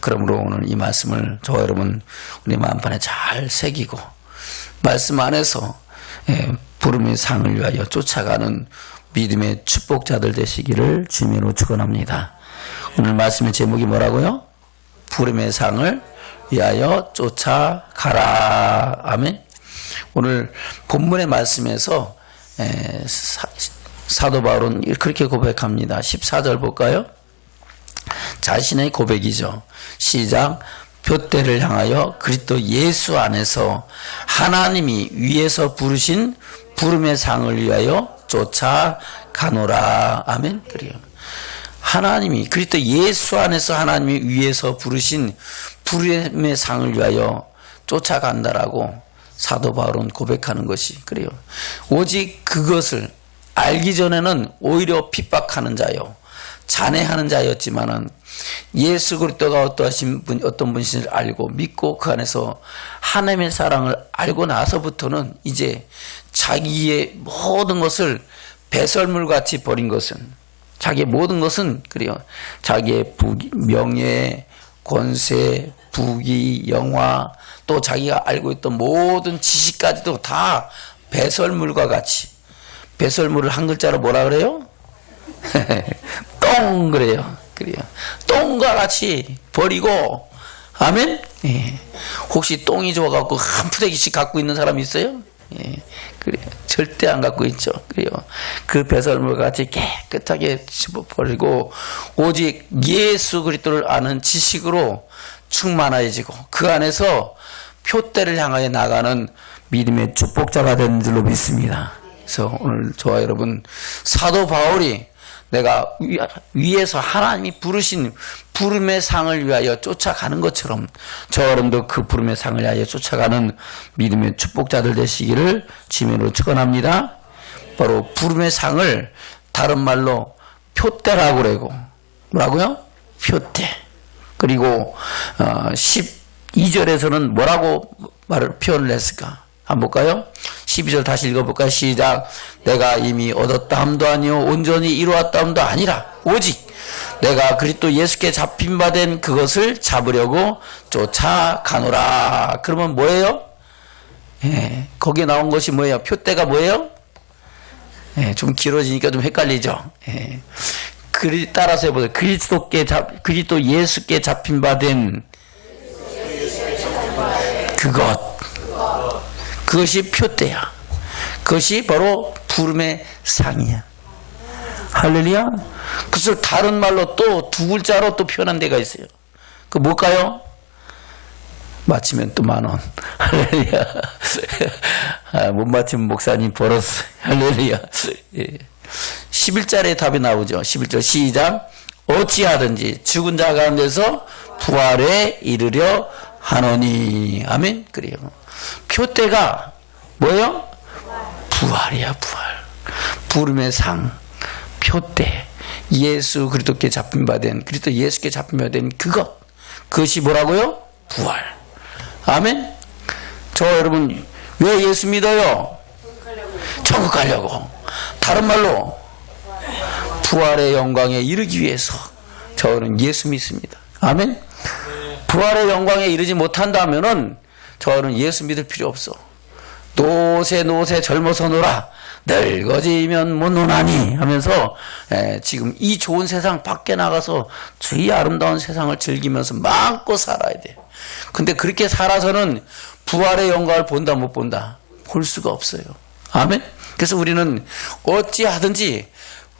그러므로 오늘 이 말씀을 저와 여러분 우리 마음판에 잘 새기고 말씀 안에서 부름의 상을 위하여 쫓아가는 믿음의 축복자들 되시기를 주님으로 축원합니다. 오늘 말씀의 제목이 뭐라고요? 부름의 상을 위하여 쫓아가라. 아멘. 오늘 본문의 말씀에서 사도 바울은 그렇게 고백합니다. 14절 볼까요? 자신의 고백이죠. 시작. 표대를 향하여 그리스도 예수 안에서 하나님이 위에서 부르신 부름의 상을 위하여 쫓아가노라. 아멘. 그래요. 하나님이 그리스도 예수 안에서 하나님이 위에서 부르신 부름의 상을 위하여 쫓아간다라고 사도 바울은 고백하는 것이 그래요. 오직 그것을 알기 전에는 오히려 핍박하는 자요, 잔해하는 자였지만은 예수 그리스도가 어떤 분이신지를 알고 믿고 그 안에서 하나님의 사랑을 알고 나서부터는 이제 자기의 모든 것을 배설물같이 버린 것은, 자기의 모든 것은 그래요. 자기의 명예, 권세, 부귀, 영화, 또 자기가 알고 있던 모든 지식까지도 다 배설물과 같이, 배설물을 한 글자로 뭐라 그래요? 똥 그래요. 그래요. 똥과 같이 버리고, 아멘? 예. 혹시 똥이 좋아갖고 한 푸대기씩 갖고 있는 사람 있어요? 예. 그래요. 절대 안 갖고 있죠. 그래요. 그 배설물과 같이 깨끗하게 집어버리고 오직 예수 그리스도를 아는 지식으로 충만해지고 그 안에서 표대를 향하여 나가는 믿음의 축복자가 되는 줄로 믿습니다. 그래서 오늘 저와 여러분, 사도 바울이 내가 위에서 하나님이 부르신 부름의 상을 위하여 쫓아가는 것처럼 저와 여러분도 그 부름의 상을 위하여 쫓아가는 믿음의 축복자들 되시기를 주님으로 축원합니다. 바로 부름의 상을 다른 말로 표대라고 그러고, 뭐라고요? 표대. 그리고 12절에서는 뭐라고 표현을 했을까? 한번 볼까요? 12절 다시 읽어볼까요? 시작. 내가 이미 얻었다 함도 아니요 온전히 이루었다 함도 아니라 오직 내가 그리스도 예수께 잡힌 바 된 그것을 잡으려고 쫓아가노라. 그러면 뭐예요? 예, 거기에 나온 것이 뭐예요? 표대가 뭐예요? 예, 좀 길어지니까 좀 헷갈리죠. 예. 따라서 해보세요. 그리스도 예수께 잡힌 바 된 그것이 표대야. 그것이 바로 부름의 상이야. 할렐루야. 그것을 다른 말로 또 두 글자로 또 표현한 데가 있어요. 그 뭘까요? 맞히면 또 10,000원. 할렐루야. 못 맞히면 목사님 벌었어. 할렐루야. 11절에 답이 나오죠. 11절 시작. 어찌하든지 죽은 자 가운데서 부활에 이르려 하노니. 아멘. 그래요. 표대가 뭐예요? 부활이야, 부활. 부름의 상, 표대. 예수 그리스도께 잡힌 바 된, 그리스도 예수께 잡힌 바 된 그것이 뭐라고요? 부활. 아멘. 저 여러분 왜 예수 믿어요? 천국 가려고. 다른 말로 부활의 영광에 이르기 위해서 저는 예수 믿습니다. 아멘. 부활의 영광에 이르지 못한다면은 저는 예수 믿을 필요 없어. 노새 젊어서 놀아 늙어지면 못 노나니 하면서 지금 이 좋은 세상 밖에 나가서 주의 아름다운 세상을 즐기면서 마음껏 살아야 돼. 근데 그렇게 살아서는 부활의 영광을 본다 못 본다? 볼 수가 없어요. 아멘. 그래서 우리는 어찌하든지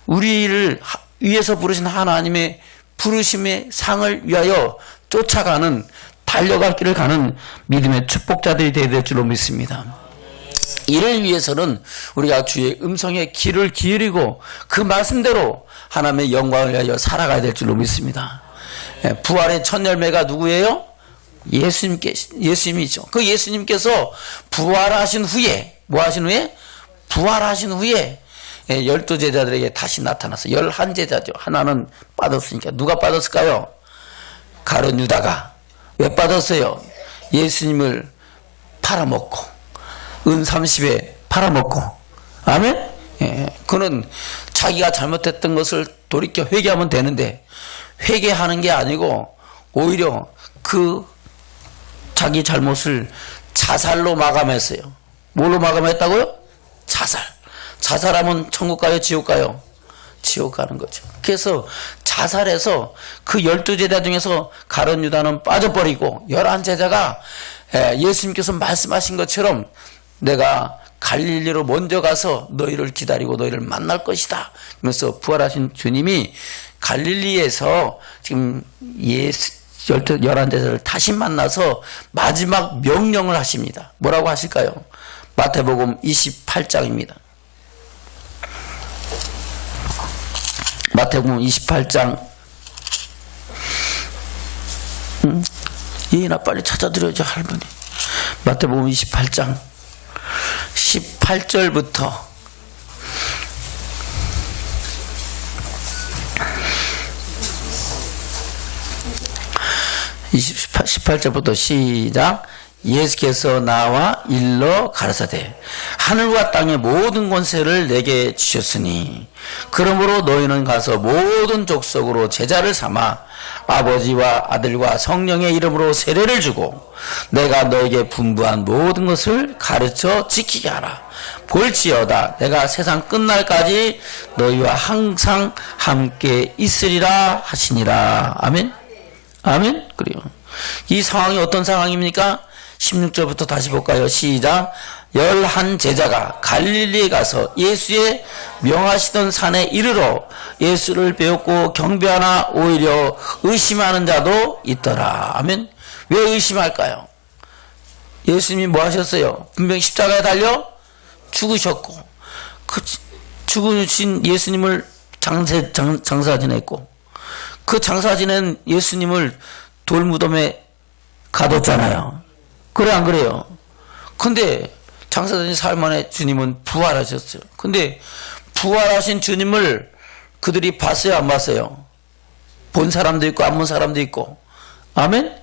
우리를 위에서 부르신 하나님의 부르심의 상을 위하여 쫓아가는, 달려갈 길을 가는 믿음의 축복자들이 되어야 될 줄로 믿습니다. 이를 위해서는 우리가 주의 음성에 귀를 기울이고 그 말씀대로 하나님의 영광을 위하여 살아가야 될 줄로 믿습니다. 부활의 첫 열매가 누구예요? 예수님이죠. 그 예수님께서 부활하신 후에, 뭐 하신 후에? 부활하신 후에 12제자들에게 다시 나타났어요. 11제자죠. 하나는 빠졌으니까. 누가 빠졌을까요? 가룟 유다가. 왜 빠졌어요? 예수님을 팔아먹고, 은 30에 팔아먹고. 아멘? 예. 그는 자기가 잘못했던 것을 돌이켜 회개하면 되는데 회개하는 게 아니고 오히려 그 자기 잘못을 자살로 마감했어요. 뭘로 마감했다고요? 자살. 자살하면 천국 가요? 지옥 가요? 지옥 가는 거죠. 그래서 자살해서 그 12제자 중에서 가룟 유다는 빠져버리고 11제자가 예수님께서 말씀하신 것처럼 내가 갈릴리로 먼저 가서 너희를 기다리고 너희를 만날 것이다. 그래서 부활하신 주님이 갈릴리에서 지금 11제자를 다시 만나서 마지막 명령을 하십니다. 뭐라고 하실까요? 마태복음 28장입니다. 마태복음 28장. 예인아 빨리 찾아드려야죠, 할머니. 마태복음 28장 18절부터 18절부터 시작. 예수께서 나와 일러 가라사대 하늘과 땅의 모든 권세를 내게 주셨으니 그러므로 너희는 가서 모든 족속으로 제자를 삼아 아버지와 아들과 성령의 이름으로 세례를 주고 내가 너에게 분부한 모든 것을 가르쳐 지키게 하라. 볼지어다 내가 세상 끝날까지 너희와 항상 함께 있으리라 하시니라. 아멘. 아멘. 그래요. 이 상황이 어떤 상황입니까? 16절부터 다시 볼까요? 시작. 11제자가 갈릴리에 가서 예수의 명하시던 산에 이르러 예수를 배웠고 경배하나 오히려 의심하는 자도 있더라. 아멘. 왜 의심할까요? 예수님이 뭐 하셨어요? 분명히 십자가에 달려 죽으셨고 그 죽으신 예수님을 장사 지냈고 그 장사 지낸 예수님을 돌무덤에 가뒀잖아요. 그래 안 그래요? 근데 장사된 사흘 만에 주님은 부활하셨어요. 근데 부활하신 주님을 그들이 봤어요, 안 봤어요? 본 사람도 있고 안 본 사람도 있고. 아멘?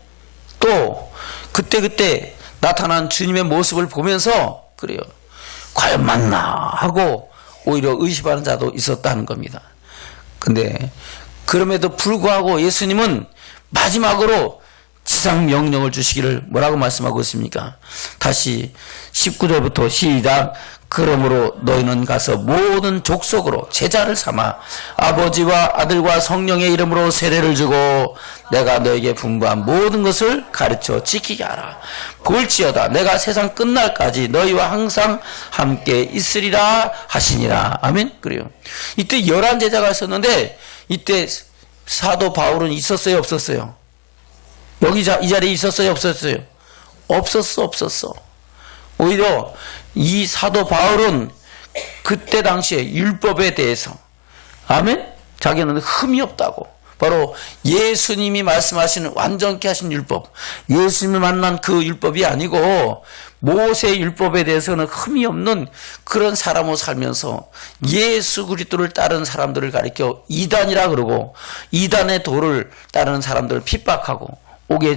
또 그때 나타난 주님의 모습을 보면서 그래요. 과연 맞나 하고 오히려 의심하는 자도 있었다는 겁니다. 근데 그럼에도 불구하고 예수님은 마지막으로 지상 명령을 주시기를 뭐라고 말씀하고 있습니까? 다시 19절부터 시작. 그러므로 너희는 가서 모든 족속으로 제자를 삼아 아버지와 아들과 성령의 이름으로 세례를 주고 내가 너에게 분부한 모든 것을 가르쳐 지키게 하라. 볼지어다 내가 세상 끝날까지 너희와 항상 함께 있으리라 하시니라. 아멘. 그래요. 이때 11제자가 있었는데 이때 사도 바울은 있었어요, 없었어요? 여기 이 자리에 있었어요, 없었어요? 없었어. 오히려 이 사도 바울은 그때 당시에 율법에 대해서 아멘? 자기는 흠이 없다고. 바로 예수님이 말씀하시는 완전케 하신 율법, 예수님을 만난 그 율법이 아니고 모세의 율법에 대해서는 흠이 없는 그런 사람으로 살면서 예수 그리스도를 따르는 사람들을 가리켜 이단이라 그러고 이단의 도를 따르는 사람들을 핍박하고 옥에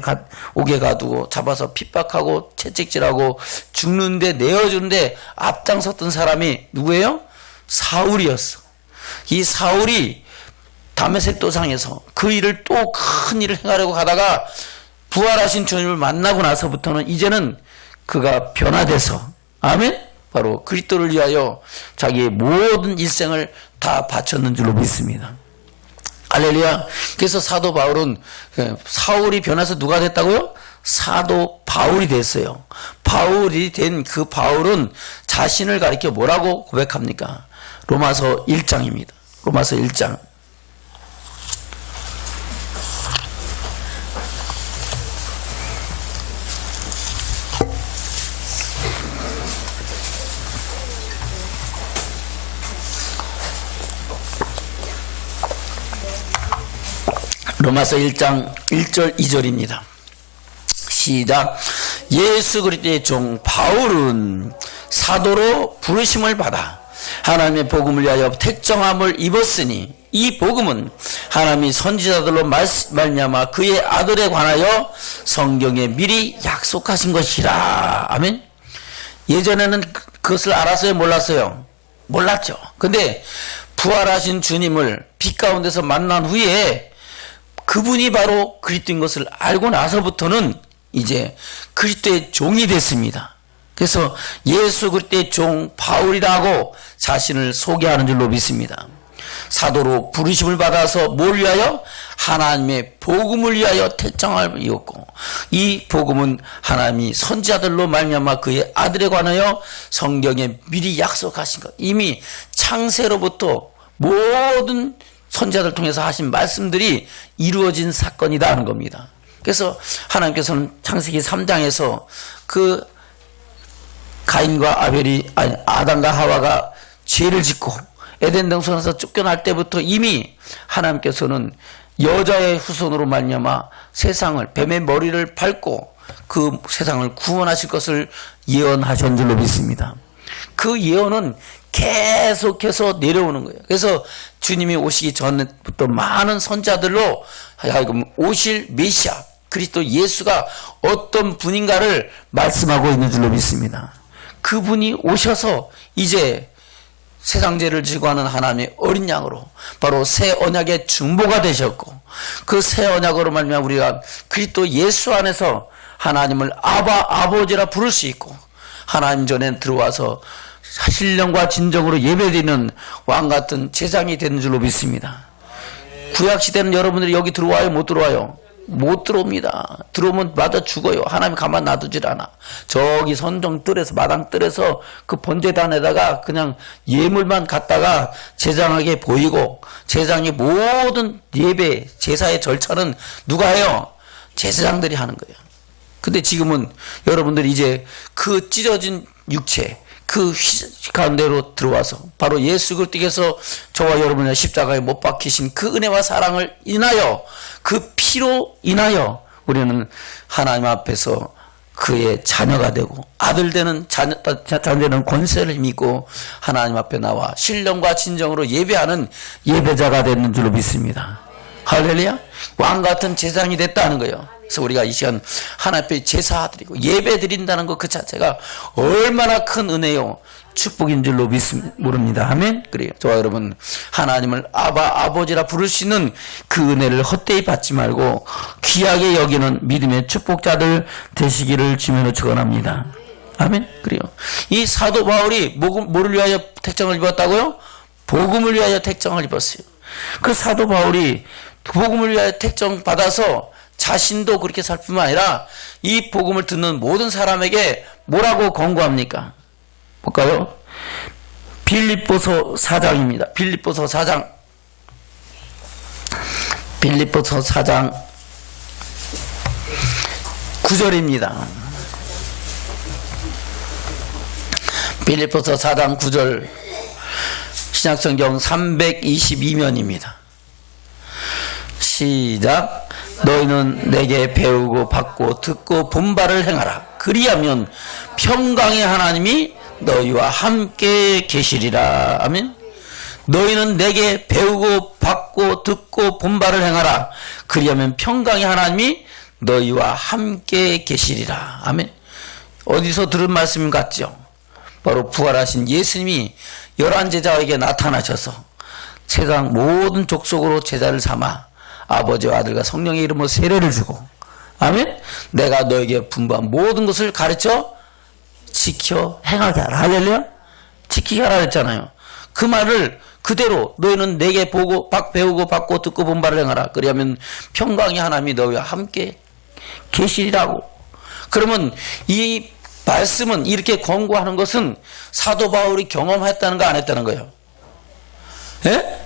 가두고 잡아서 핍박하고 채찍질하고 죽는데 내어주는데 앞장섰던 사람이 누구예요? 사울이었어. 이 사울이 다메섹 도상에서 그 일을 또 큰 일을 행하려고 가다가 부활하신 주님을 만나고 나서부터는 이제는 그가 변화돼서 아멘? 바로 그리스도를 위하여 자기의 모든 일생을 다 바쳤는 줄로 믿습니다. 할렐루야. 그래서 사도 바울은 사울이 변해서 누가 됐다고요? 사도 바울이 됐어요. 바울이 된 그 바울은 자신을 가리켜 뭐라고 고백합니까? 로마서 1장입니다. 로마서 1장. 로마서 1장 1절 2절입니다. 시작. 예수 그리스도의 종 바울은 사도로 부르심을 받아 하나님의 복음을 위하여 택정함을 입었으니 이 복음은 하나님이 선지자들로 말미암아 그의 아들에 관하여 성경에 미리 약속하신 것이라. 아멘. 예전에는 그것을 알았어요, 몰랐어요? 몰랐죠. 근데 부활하신 주님을 빛 가운데서 만난 후에 그분이 바로 그리스도인 것을 알고 나서부터는 이제 그리스도의 종이 됐습니다. 그래서 예수 그리스도의 종 바울이라고 자신을 소개하는 줄로 믿습니다. 사도로 부르심을 받아서 뭘 위하여? 하나님의 복음을 위하여 택정을 이었고, 이 복음은 하나님이 선지자들로 말미암아 그의 아들에 관하여 성경에 미리 약속하신 것, 이미 창세로부터 모든 선지자들 통해서 하신 말씀들이 이루어진 사건이다 하는 겁니다. 그래서 하나님께서는 창세기 3장에서 그 가인과 아담과 하와가 죄를 짓고 에덴 동산에서 쫓겨날 때부터 이미 하나님께서는 여자의 후손으로 말미암아 세상을, 뱀의 머리를 밟고 그 세상을 구원하실 것을 예언하신 줄로 믿습니다. 그 예언은 계속해서 내려오는 거예요. 그래서 주님이 오시기 전부터 많은 선자들로 하여금 오실 메시아 그리스도 예수가 어떤 분인가를 말씀하고 있는 줄로 믿습니다. 그분이 오셔서 이제 세상 죄를 지고 하는 하나님의 어린 양으로 바로 새 언약의 중보가 되셨고, 그 새 언약으로 말미암아 우리가 그리스도 예수 안에서 하나님을 아버지라 부를 수 있고, 하나님 전에 들어와서 신령과 진정으로 예배드리는 왕같은 제장이 되는 줄로 믿습니다. 구약시대는 여러분들이 여기 들어와요? 못 들어와요? 못 들어옵니다. 들어오면 맞아 죽어요. 하나님 가만 놔두질 않아. 저기 선정 뜰에서, 마당 뜰에서 그 번제단에다가 그냥 예물만 갖다가 제장하게 보이고, 제장의 모든 예배 제사의 절차는 누가 해요? 제사장들이 하는 거예요. 근데 지금은 여러분들이 이제 그 찢어진 육체, 그 가운데로 들어와서 바로 예수 그리스도께서 저와 여러분의 십자가에 못 박히신 그 은혜와 사랑을 인하여, 그 피로 인하여 우리는 하나님 앞에서 그의 자녀가 되고, 아들 되는 자녀는 권세를 힘입고 하나님 앞에 나와 신령과 진정으로 예배하는 예배자가 되는 줄로 믿습니다. 할렐루야. 왕같은 제사장이 됐다는 거예요. 그래서 우리가 이 시간 하나님 앞에 제사드리고 예배 드린다는 것 그 자체가 얼마나 큰 은혜요 축복인 줄로 모릅니다. 아멘. 그래요. 저와 여러분, 하나님을 아버지라 부를 수 있는 그 은혜를 헛되이 받지 말고 귀하게 여기는 믿음의 축복자들 되시기를 주님으로 축원합니다. 아멘. 그래요. 이 사도 바울이 뭐를 위하여 택정을 입었다고요? 복음을 위하여 택정을 입었어요. 그 사도 바울이 복음을 위하여 택정 받아서 자신도 그렇게 살 뿐만 아니라 이 복음을 듣는 모든 사람에게 뭐라고 권고합니까? 볼까요? 빌립보서 4장입니다. 빌립보서 4장 9절입니다. 빌립보서 4장 9절, 신약성경 322면입니다. 시작. 너희는 내게 배우고 받고 듣고 본 바를 행하라. 그리하면 평강의 하나님이 너희와 함께 계시리라. 아멘. 너희는 내게 배우고 받고 듣고 본 바를 행하라. 그리하면 평강의 하나님이 너희와 함께 계시리라. 아멘. 어디서 들은 말씀 같죠? 바로 부활하신 예수님이 11제자에게 나타나셔서 세상 모든 족속으로 제자를 삼아 아버지와 아들과 성령의 이름으로 세례를 주고, 아멘. 내가 너에게 분부한 모든 것을 가르쳐 지켜 행하게 하라. 할렐루야. 지키게 하라 했잖아요. 그 말을 그대로 너희는 내게 배우고 받고 듣고 본 바를 행하라. 그러면 평강의 하나님이 너희와 함께 계시리라고. 그러면 이 말씀은, 이렇게 권고하는 것은 사도 바울이 경험했다는 거 안 했다는 거예요? 예?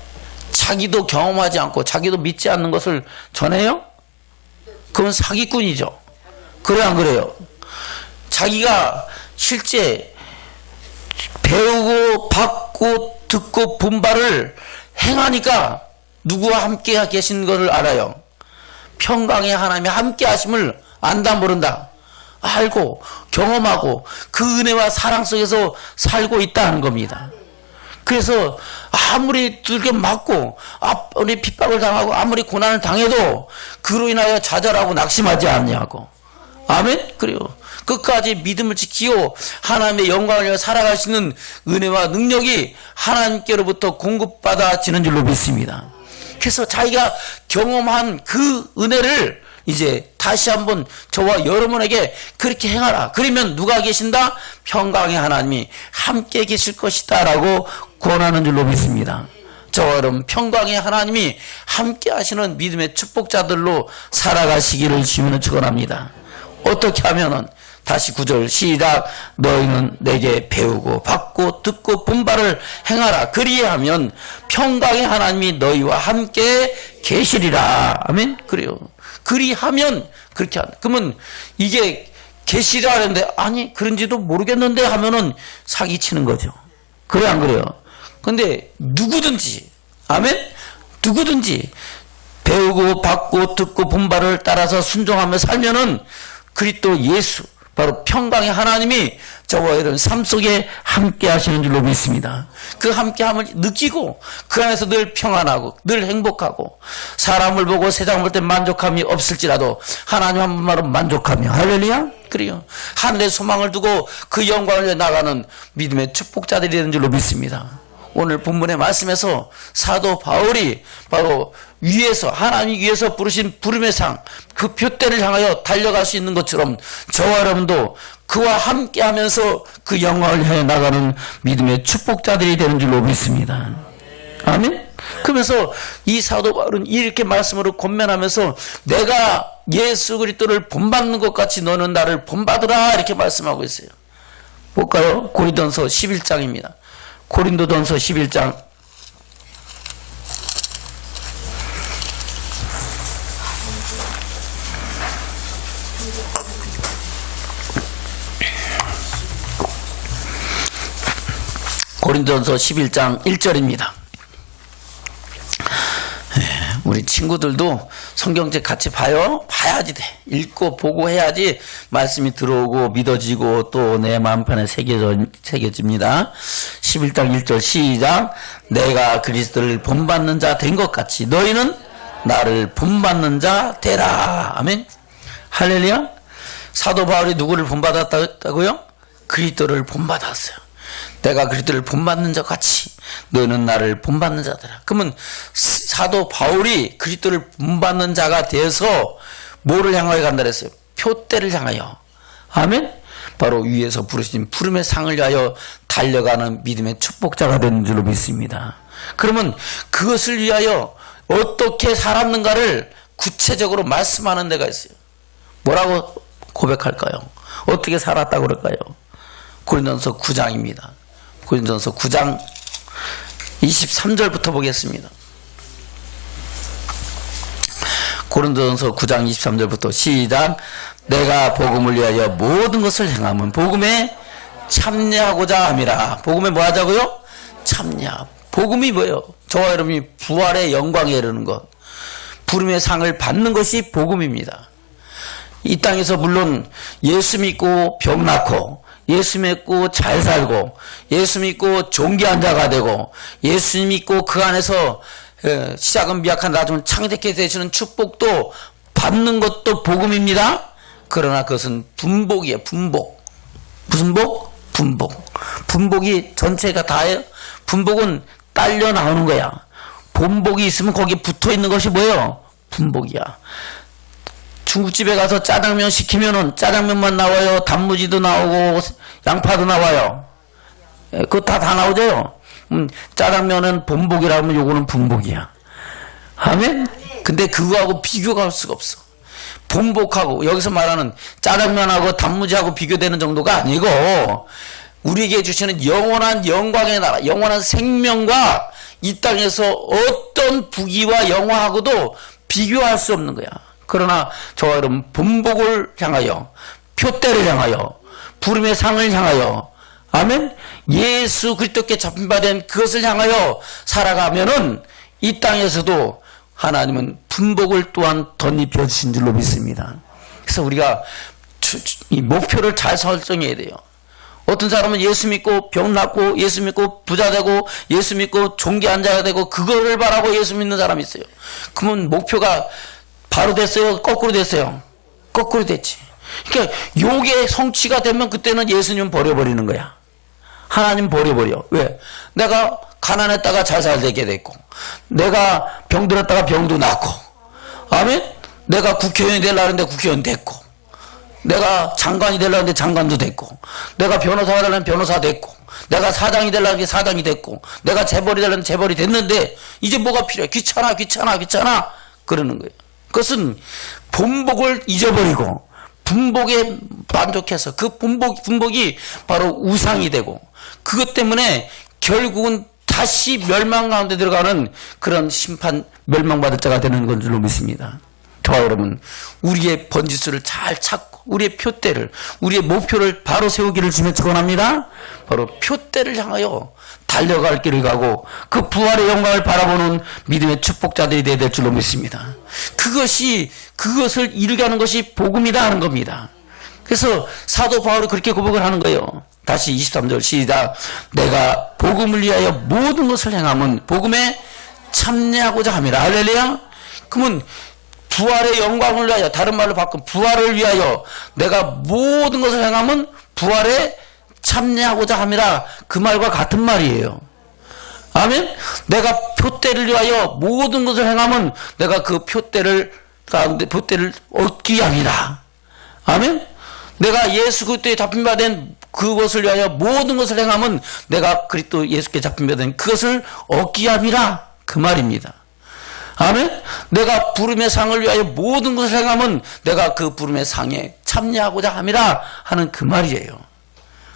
자기도 경험하지 않고 자기도 믿지 않는 것을 전해요? 그건 사기꾼이죠. 그래 안 그래요? 자기가 실제 배우고 받고 듣고 본 바를 행하니까 누구와 함께 계신 것을 알아요. 평강의 하나님이 함께 하심을 안다 모른다? 알고 경험하고 그 은혜와 사랑 속에서 살고 있다는 겁니다. 그래서 아무리 두들겨 맞고 아무리 핍박을 당하고 아무리 고난을 당해도 그로 인하여 좌절하고 낙심하지 않냐고. 아멘. 그래요. 끝까지 믿음을 지키고 하나님의 영광을 위해 살아갈 수 있는 은혜와 능력이 하나님께로부터 공급받아지는 줄로 믿습니다. 그래서 자기가 경험한 그 은혜를 이제 다시 한번 저와 여러분에게 그렇게 행하라. 그러면 누가 계신다? 평강의 하나님이 함께 계실 것이다 라고 권하는 줄로 믿습니다. 저와 여러분 평강의 하나님이 함께 하시는 믿음의 축복자들로 살아가시기를 주님으로 축원합니다. 어떻게 하면은 다시 9절 시작. 너희는 내게 배우고 받고 듣고 본바를 행하라. 그리하면 평강의 하나님이 너희와 함께 계시리라. 아멘. 그래요. 그리하면 그렇게 한다. 그러면 이게 계시라 하는데 아니 그런지도 모르겠는데 하면은 사기치는 거죠. 그래 안 그래요? 근데 누구든지 아멘? 누구든지 배우고 받고 듣고 본바를 따라서 순종하며 살면은 그리스도 예수 바로 평강의 하나님이 저와 여러분 삶 속에 함께 하시는 줄로 믿습니다. 그 함께함을 느끼고 그 안에서 늘 평안하고 늘 행복하고 사람을 보고 세상을 볼 때 만족함이 없을지라도 하나님 한 분만으로 만족하며 할렐루야. 그래요. 하늘의 소망을 두고 그 영광을 위해 나가는 믿음의 축복자들이 되는 줄로 믿습니다. 오늘 본문의 말씀에서 사도 바울이 바로 위에서 하나님이 위에서 부르신 부름의 상 그 표대를 향하여 달려갈 수 있는 것처럼 저와 여러분도 그와 함께 하면서 그 영광을 향해 나가는 믿음의 축복자들이 되는 줄로 믿습니다. 아멘. 그러면서 이 사도 바울은 이렇게 말씀으로 권면하면서 내가 예수 그리스도를 본받는 것 같이 너는 나를 본받으라 이렇게 말씀하고 있어요. 볼까요? 고린도전서 11장입니다. 고린도전서 11장 고린도전서 11장 1절입니다. 우리 친구들도 성경책 같이 봐요. 봐야지 돼. 읽고 보고 해야지 말씀이 들어오고 믿어지고 또 내 마음판에 새겨집니다. 11장 1절 시작. 내가 그리스도를 본받는 자 된 것 같이 너희는 나를 본받는 자 되라. 아멘. 할렐루야. 사도 바울이 누구를 본받았다고요? 그리스도를 본받았어요. 내가 그리스도를 본받는 자 같이 너는 나를 본받는 자들아. 그러면 사도 바울이 그리스도를 본받는 자가 되어서 뭐를 향하여 간다 그랬어요? 표대를 향하여. 아멘. 바로 위에서 부르신 푸름의 상을 위하여 달려가는 믿음의 축복자가 되는 줄로 믿습니다. 그러면 그것을 위하여 어떻게 살았는가를 구체적으로 말씀하는 데가 있어요. 뭐라고 고백할까요? 어떻게 살았다고 그럴까요? 고린도전서 9장입니다. 고린도전서 9장 23절부터 보겠습니다. 고린도전서 9장 23절부터 시작. 내가 복음을 위하여 모든 것을 행하면 복음에 참여하고자 함이라. 복음에 뭐 하자고요? 참여. 복음이 뭐예요? 저와 여러분이 부활의 영광에 이르는 것, 부름의 상을 받는 것이 복음입니다. 이 땅에서 물론 예수 믿고 병 낫고 예수 믿고 잘 살고 예수 믿고 존귀한 자가 되고 예수 믿고 그 안에서 시작은 미약한 나중은 창대케 되시는 축복도 받는 것도 복음입니다. 그러나 그것은 분복이에요. 분복. 무슨 복? 분복. 분복이 전체가 다예요. 분복은 딸려 나오는 거야. 본복이 있으면 거기에 붙어 있는 것이 뭐예요? 분복이야. 중국집에 가서 짜장면 시키면은 짜장면만 나와요? 단무지도 나오고 양파도 나와요? 그거 다 나오죠? 짜장면은 본복이라 하면 요거는 분복이야. 아멘? 근데 그거하고 비교가 할 수가 없어. 본복하고 여기서 말하는 짜장면하고 단무지하고 비교되는 정도가 아니고 우리에게 주시는 영원한 영광의 나라, 영원한 생명과 이 땅에서 어떤 부귀와 영화하고도 비교할 수 없는 거야. 그러나 저와 여러분 본복을 향하여 표대를 향하여 부름의 상을 향하여 아멘. 예수 그리스도께 잡힌 바 된 그것을 향하여 살아가면은 이 땅에서도 하나님은 분복을 또한 덧입혀 주신 줄로 믿습니다. 그래서 우리가 이 목표를 잘 설정해야 돼요. 어떤 사람은 예수 믿고 병 낫고 예수 믿고 부자 되고 예수 믿고 존귀한 자가 되고 그거를 바라고 예수 믿는 사람이 있어요. 그러면 목표가 바로 됐어요? 거꾸로 됐어요? 거꾸로 됐지. 그러니까 요게 성취가 되면 그때는 예수님 버려버리는 거야. 하나님 버려버려. 왜? 내가 가난했다가 잘 되게 됐고, 내가 병들었다가 병도 낫고, 아멘? 내가 국회의원이 되려는데 국회의원 됐고, 내가 장관이 되려는데 장관도 됐고, 내가 변호사가 되려면 변호사 됐고, 내가 사장이 되려는데 사장이 됐고, 내가 재벌이 되려면 재벌이 됐는데 이제 뭐가 필요해? 귀찮아 그러는 거예요. 그것은 본복을 잊어버리고 분복에 만족해서 그 분복이 바로 우상이 되고, 그것 때문에 결국은 다시 멸망 가운데 들어가는 그런 심판, 멸망받을 자가 되는 건 줄로 믿습니다. 저와 여러분, 우리의 번지수를 잘 찾고 우리의 표대를, 우리의 목표를 바로 세우기를 주면 축원합니다. 바로 표대를 향하여 달려갈 길을 가고 그 부활의 영광을 바라보는 믿음의 축복자들이 되어야 될 줄로 믿습니다. 그것을 이루게 하는 것이 복음이다 하는 겁니다. 그래서 사도 바울이 그렇게 고백을 하는 거예요. 다시 23절 시작. 내가 복음을 위하여 모든 것을 행함은 복음에 참여하고자 함이라. 할렐루야. 그러면 부활의 영광을 위하여, 다른 말로 바꾸면 부활을 위하여 내가 모든 것을 행함은 부활에 참여하고자 함이라. 그 말과 같은 말이에요. 아멘. 내가 표대를 위하여 모든 것을 행함은 내가 그 표대를 얻기 위함이라. 아멘. 내가 예수 그리스도에 잡힌바된 그것을 위하여 모든 것을 행함은 내가 그리스도 예수께 잡힌바된 그것을 얻기 위함이라. 그 말입니다. 아멘. 내가 부름의 상을 위하여 모든 것을 행함은 내가 그 부름의 상에 참여하고자 함이라 하는 그 말이에요.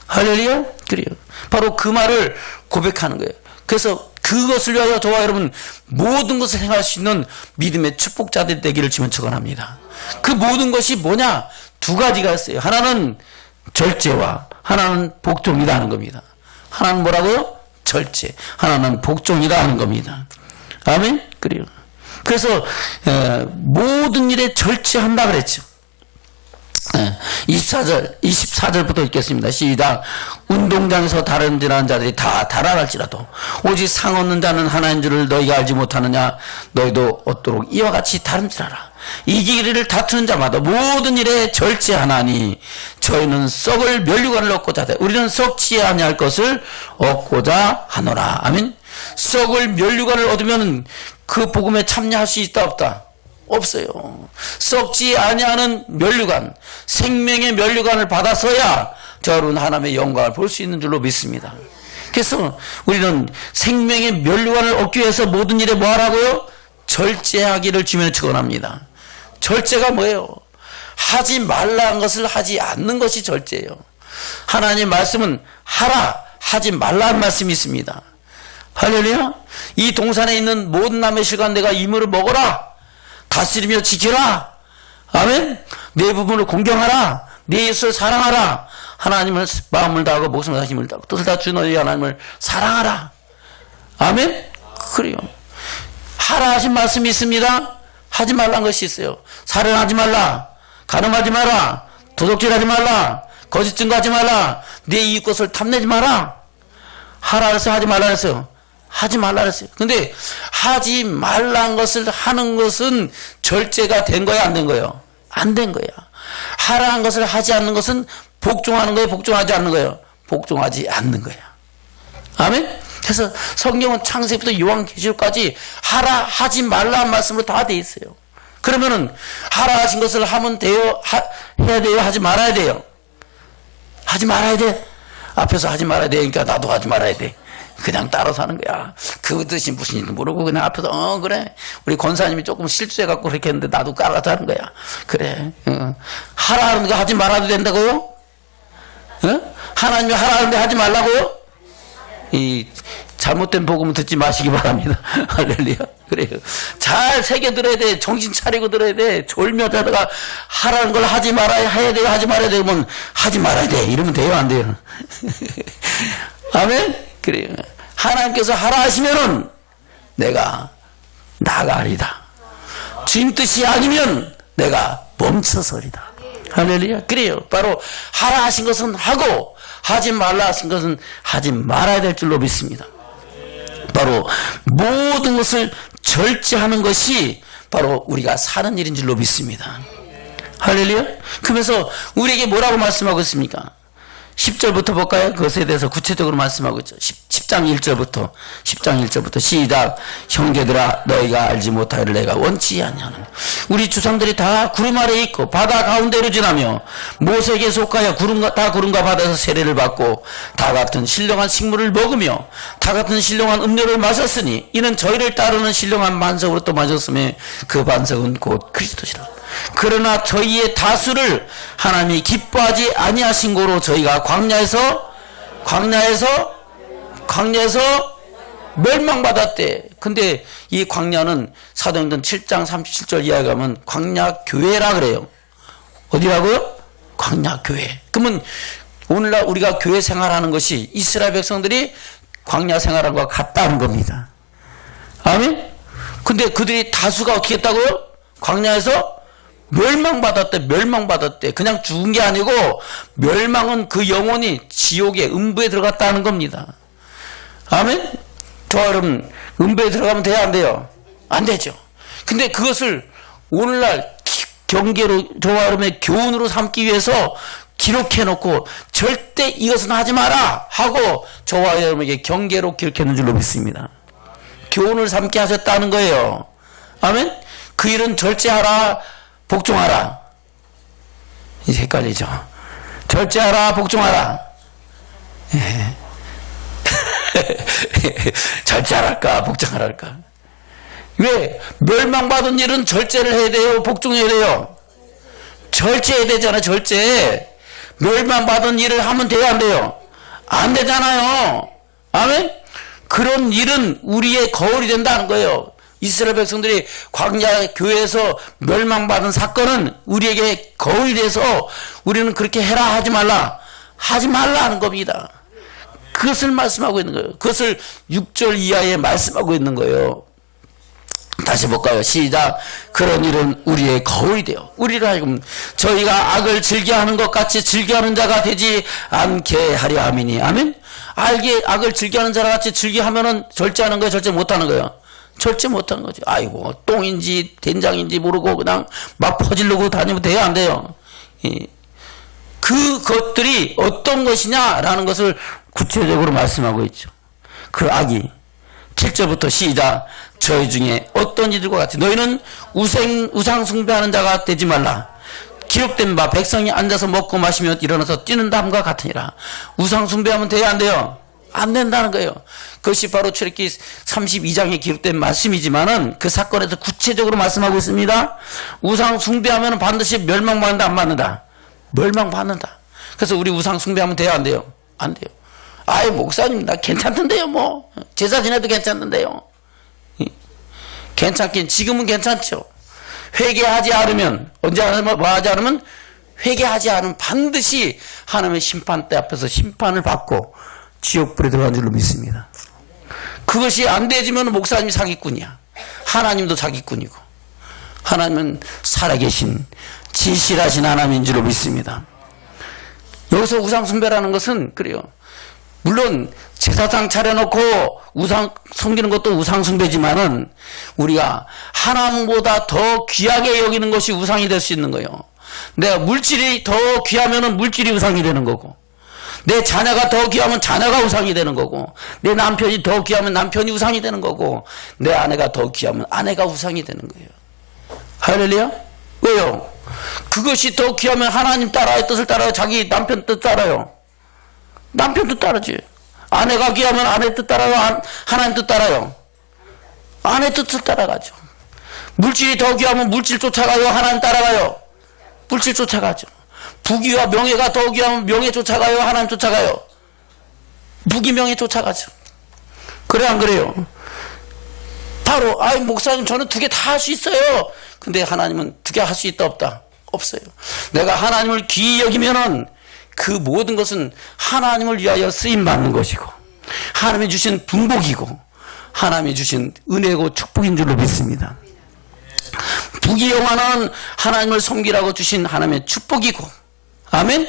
할렐루야. 그래요. 바로 그 말을 고백하는 거예요. 그래서 그것을 위하여 저와 여러분 모든 것을 행할 수 있는 믿음의 축복자들 되기를 주면 축원합니다. 그 모든 것이 뭐냐? 두 가지가 있어요. 하나는 절제와 하나는 복종이다 하는 겁니다. 하나는 뭐라고요? 절제. 하나는 복종이다 하는 겁니다. 아멘. 그래요. 그래서 모든 일에 절제한다 그랬죠. 24절부터 읽겠습니다. 시작. 운동장에서 다름질하는 자들이 다 달아날지라도 오직 상 얻는 자는 하나인 줄을 너희가 알지 못하느냐. 너희도 얻도록 이와 같이 다름질하라. 이기기를 다투는 자마다 모든 일에 절제하나니 저희는 썩을 면류관을 얻고자 하되 우리는 썩지 아니할 것을 얻고자 하노라. 아멘. 썩을 면류관을 얻으면 그 복음에 참여할 수 있다 없다? 없어요. 썩지 아니하는 면류관, 생명의 면류관을 받아서야 저는 하나님의 영광을 볼 수 있는 줄로 믿습니다. 그래서 우리는 생명의 면류관을 얻기 위해서 모든 일에 뭐 하라고요? 절제하기를 주면 축원합니다. 절제가 뭐예요? 하지 말라는 것을 하지 않는 것이 절제예요. 하나님 말씀은 하라, 하지 말라는 말씀이 있습니다. 할렐루야. 이 동산에 있는 모든 남의 실과 내가 이물을 먹어라. 다스리며 지켜라. 아멘. 내 부분을 공경하라. 내 예수를 사랑하라. 하나님을 마음을 다하고 목숨을 다하고 힘을 다하고 뜻을 다 주는 너희 하나님을 사랑하라. 아멘. 그래요. 하라 하신 말씀이 있습니다. 하지 말라는 것이 있어요. 살인하지 말라. 간음하지 마라. 도둑질하지 말라. 거짓 증거하지 말라. 내 이웃 것을 탐내지 마라. 하라 그랬어요? 하지 말라 그랬어요? 하지 말라 그랬어요. 근데 하지 말라는 것을 하는 것은 절제가 된 거야, 안 된 거예요? 안 된 거야. 하라는 것을 하지 않는 것은 복종하는 거예요, 복종하지 않는 거예요? 복종하지 않는 거야. 아멘? 그래서 성경은 창세기부터 요한계시록까지 하라, 하지 말라는 말씀으로 다 돼 있어요. 그러면은 하라 하신 것을 하면 돼요? 해야 돼요? 하지 말아야 돼요? 하지 말아야 돼? 앞에서 하지 말아야 되니까 나도 하지 말아야 돼. 그냥 따라 사는 거야. 그 뜻이 무슨 일인지 모르고 그냥 앞에서 그래. 우리 권사님이 조금 실수해갖고 그렇게 했는데 나도 따라서 하는 거야. 그래. 하라 하는 거 하지 말아도 된다고요? 하나님이 하라 하는데 하지 말라고요? 이 잘못된 복음은 듣지 마시기 바랍니다. 할렐루야. 그래요. 잘 새겨 들어야 돼. 정신 차리고 들어야 돼. 졸며자다가 하라는 걸 하지 말아야 해야 돼요. 하지 말아야 되면 하지 말아야 돼. 이러면 돼요, 안 돼요? 아멘. 그래요. 하나님께서 하라 하시면은 내가 나가리다. 주님 뜻이 아니면 내가 멈춰서리다. 할렐루야. 그래요. 바로 하라 하신 것은 하고 하지 말라 하신 것은 하지 말아야 될 줄로 믿습니다. 바로 모든 것을 절제하는 것이 바로 우리가 사는 일인 줄로 믿습니다. 할렐루야. 그러면서 우리에게 뭐라고 말씀하고 있습니까? 10절부터 볼까요? 그것에 대해서 구체적으로 말씀하고 있죠. 10장 1절부터 시작. 형제들아 너희가 알지 못하기를 내가 원치 아니하노니 우리 주상들이 다 구름 아래 있고 바다 가운데로 지나며 모세에게 속하여 구름과 바다에서 세례를 받고 다 같은 신령한 식물을 먹으며 다 같은 신령한 음료를 마셨으니 이는 저희를 따르는 신령한 반석으로 또 마셨으며 그 반석은 곧 그리스도시라. 그러나 저희의 다수를 하나님이 기뻐하지 아니하신 고로 저희가 광야에서 멸망받았대. 근데 이 광야는 사도행전 7장 37절 이하에 가면 광야교회라 그래요. 어디라고요? 광야교회. 그러면 오늘날 우리가 교회 생활하는 것이 이스라엘 백성들이 광야 생활한 것과 같다는 겁니다. 아멘? 근데 그들이 다수가 어떻게 했다고요? 광야에서 멸망받았대. 그냥 죽은 게 아니고 멸망은 그 영혼이 지옥의 음부에 들어갔다는 겁니다. 아멘? 저와 여러분 음부에 들어가면 돼요? 안 돼요? 안 되죠. 근데 그것을 오늘날 경계로 저와 여러분의 교훈으로 삼기 위해서 기록해놓고 절대 이것은 하지 마라 하고 저와 여러분에게 경계로 기록해놓은 줄로 믿습니다. 교훈을 삼게 하셨다는 거예요. 아멘? 그 일은 절제하라 복종하라. 이제 헷갈리죠. 절제하라 복종하라. 예. 절제할까 복종할까? 왜? 멸망받은 일은 절제를 해야 돼요? 복종해야 돼요? 절제해야 되잖아요. 절제. 멸망받은 일을 하면 돼요? 안 돼요? 안 되잖아요. 아멘? 그런 일은 우리의 거울이 된다는 거예요. 이스라엘 백성들이 광야 교회에서 멸망받은 사건은 우리에게 거울이 돼서 우리는 그렇게 해라 하지 말라는 겁니다. 그것을 말씀하고 있는 거예요. 그것을 6절 이하에 말씀하고 있는 거예요. 다시 볼까요? 시작. 그런 일은 우리의 거울이 되어 우리를 하여금 저희가 악을 즐겨하는 것 같이 즐겨하는 자가 되지 않게 하려 함이니. 아멘? 악을 즐겨하는 자가 같이 즐겨하면은 절제하는 거예요? 절제 못하는 거예요? 절제 못하는 거죠. 아이고 똥인지 된장인지 모르고 그냥 막 퍼질르고 다니면 돼요? 안 돼요? 그것들이 어떤 것이냐라는 것을 구체적으로 말씀하고 있죠. 그 악이 7절부터 시작. 저희 중에 어떤 이들과 같이 너희는 우상 숭배하는 자가 되지 말라. 기록된 바 백성이 앉아서 먹고 마시며 일어나서 뛰는 담과 같으니라. 우상 숭배하면 돼요? 안 돼요? 안 된다는 거예요. 그것이 바로 출애굽기 32장에 기록된 말씀이지만은 그 사건에서 구체적으로 말씀하고 있습니다. 우상 숭배하면 반드시 멸망받는다 안 받는다? 멸망받는다. 그래서 우리 우상 숭배하면 돼요? 안 돼요? 안 돼요. 아이 목사님 나 괜찮던데요 뭐 제사 지내도 괜찮던데요. 괜찮긴 지금은 괜찮죠. 회개하지 않으면 언제 하지 않으면 회개하지 않으면 반드시 하나님의 심판대 앞에서 심판을 받고 지옥불에 들어간 줄로 믿습니다. 그것이 안 되지면 목사님이 사기꾼이야. 하나님도 사기꾼이고 하나님은 살아계신 진실하신 하나님인 줄로 믿습니다. 여기서 우상숭배라는 것은 그래요. 물론 제사상 차려놓고 우상 섬기는 것도 우상숭배지만은 우리가 하나님보다 더 귀하게 여기는 것이 우상이 될 수 있는 거예요. 내가 물질이 더 귀하면은 물질이 우상이 되는 거고, 내 자녀가 더 귀하면 자녀가 우상이 되는 거고, 내 남편이 더 귀하면 남편이 우상이 되는 거고, 내 아내가 더 귀하면 아내가 우상이 되는 거예요. 할렐루야? 왜요? 그것이 더 귀하면 하나님 따라요? 뜻을 따라요? 자기 남편 뜻 따라요? 남편 뜻 따르지. 아내가 귀하면 아내 뜻 따라요? 하나님 뜻 따라요? 아내 뜻을 따라가죠. 물질이 더 귀하면 물질 쫓아가요? 하나님 따라가요? 물질 쫓아가죠. 부귀와 명예가 더 귀하면 명예 쫓아가요? 하나님 쫓아가요? 부귀 명예 쫓아가죠. 그래 안 그래요? 바로 아이 목사님 저는 두 개 다 할 수 있어요. 근데 하나님은 두 개 할 수 있다 없다? 없어요. 내가 하나님을 귀히 여기면은 그 모든 것은 하나님을 위하여 쓰임받는 것이고 하나님이 주신 분복이고 하나님이 주신 은혜고 축복인 줄로 믿습니다. 부귀영화는 하나님을 섬기라고 주신 하나님의 축복이고 아멘?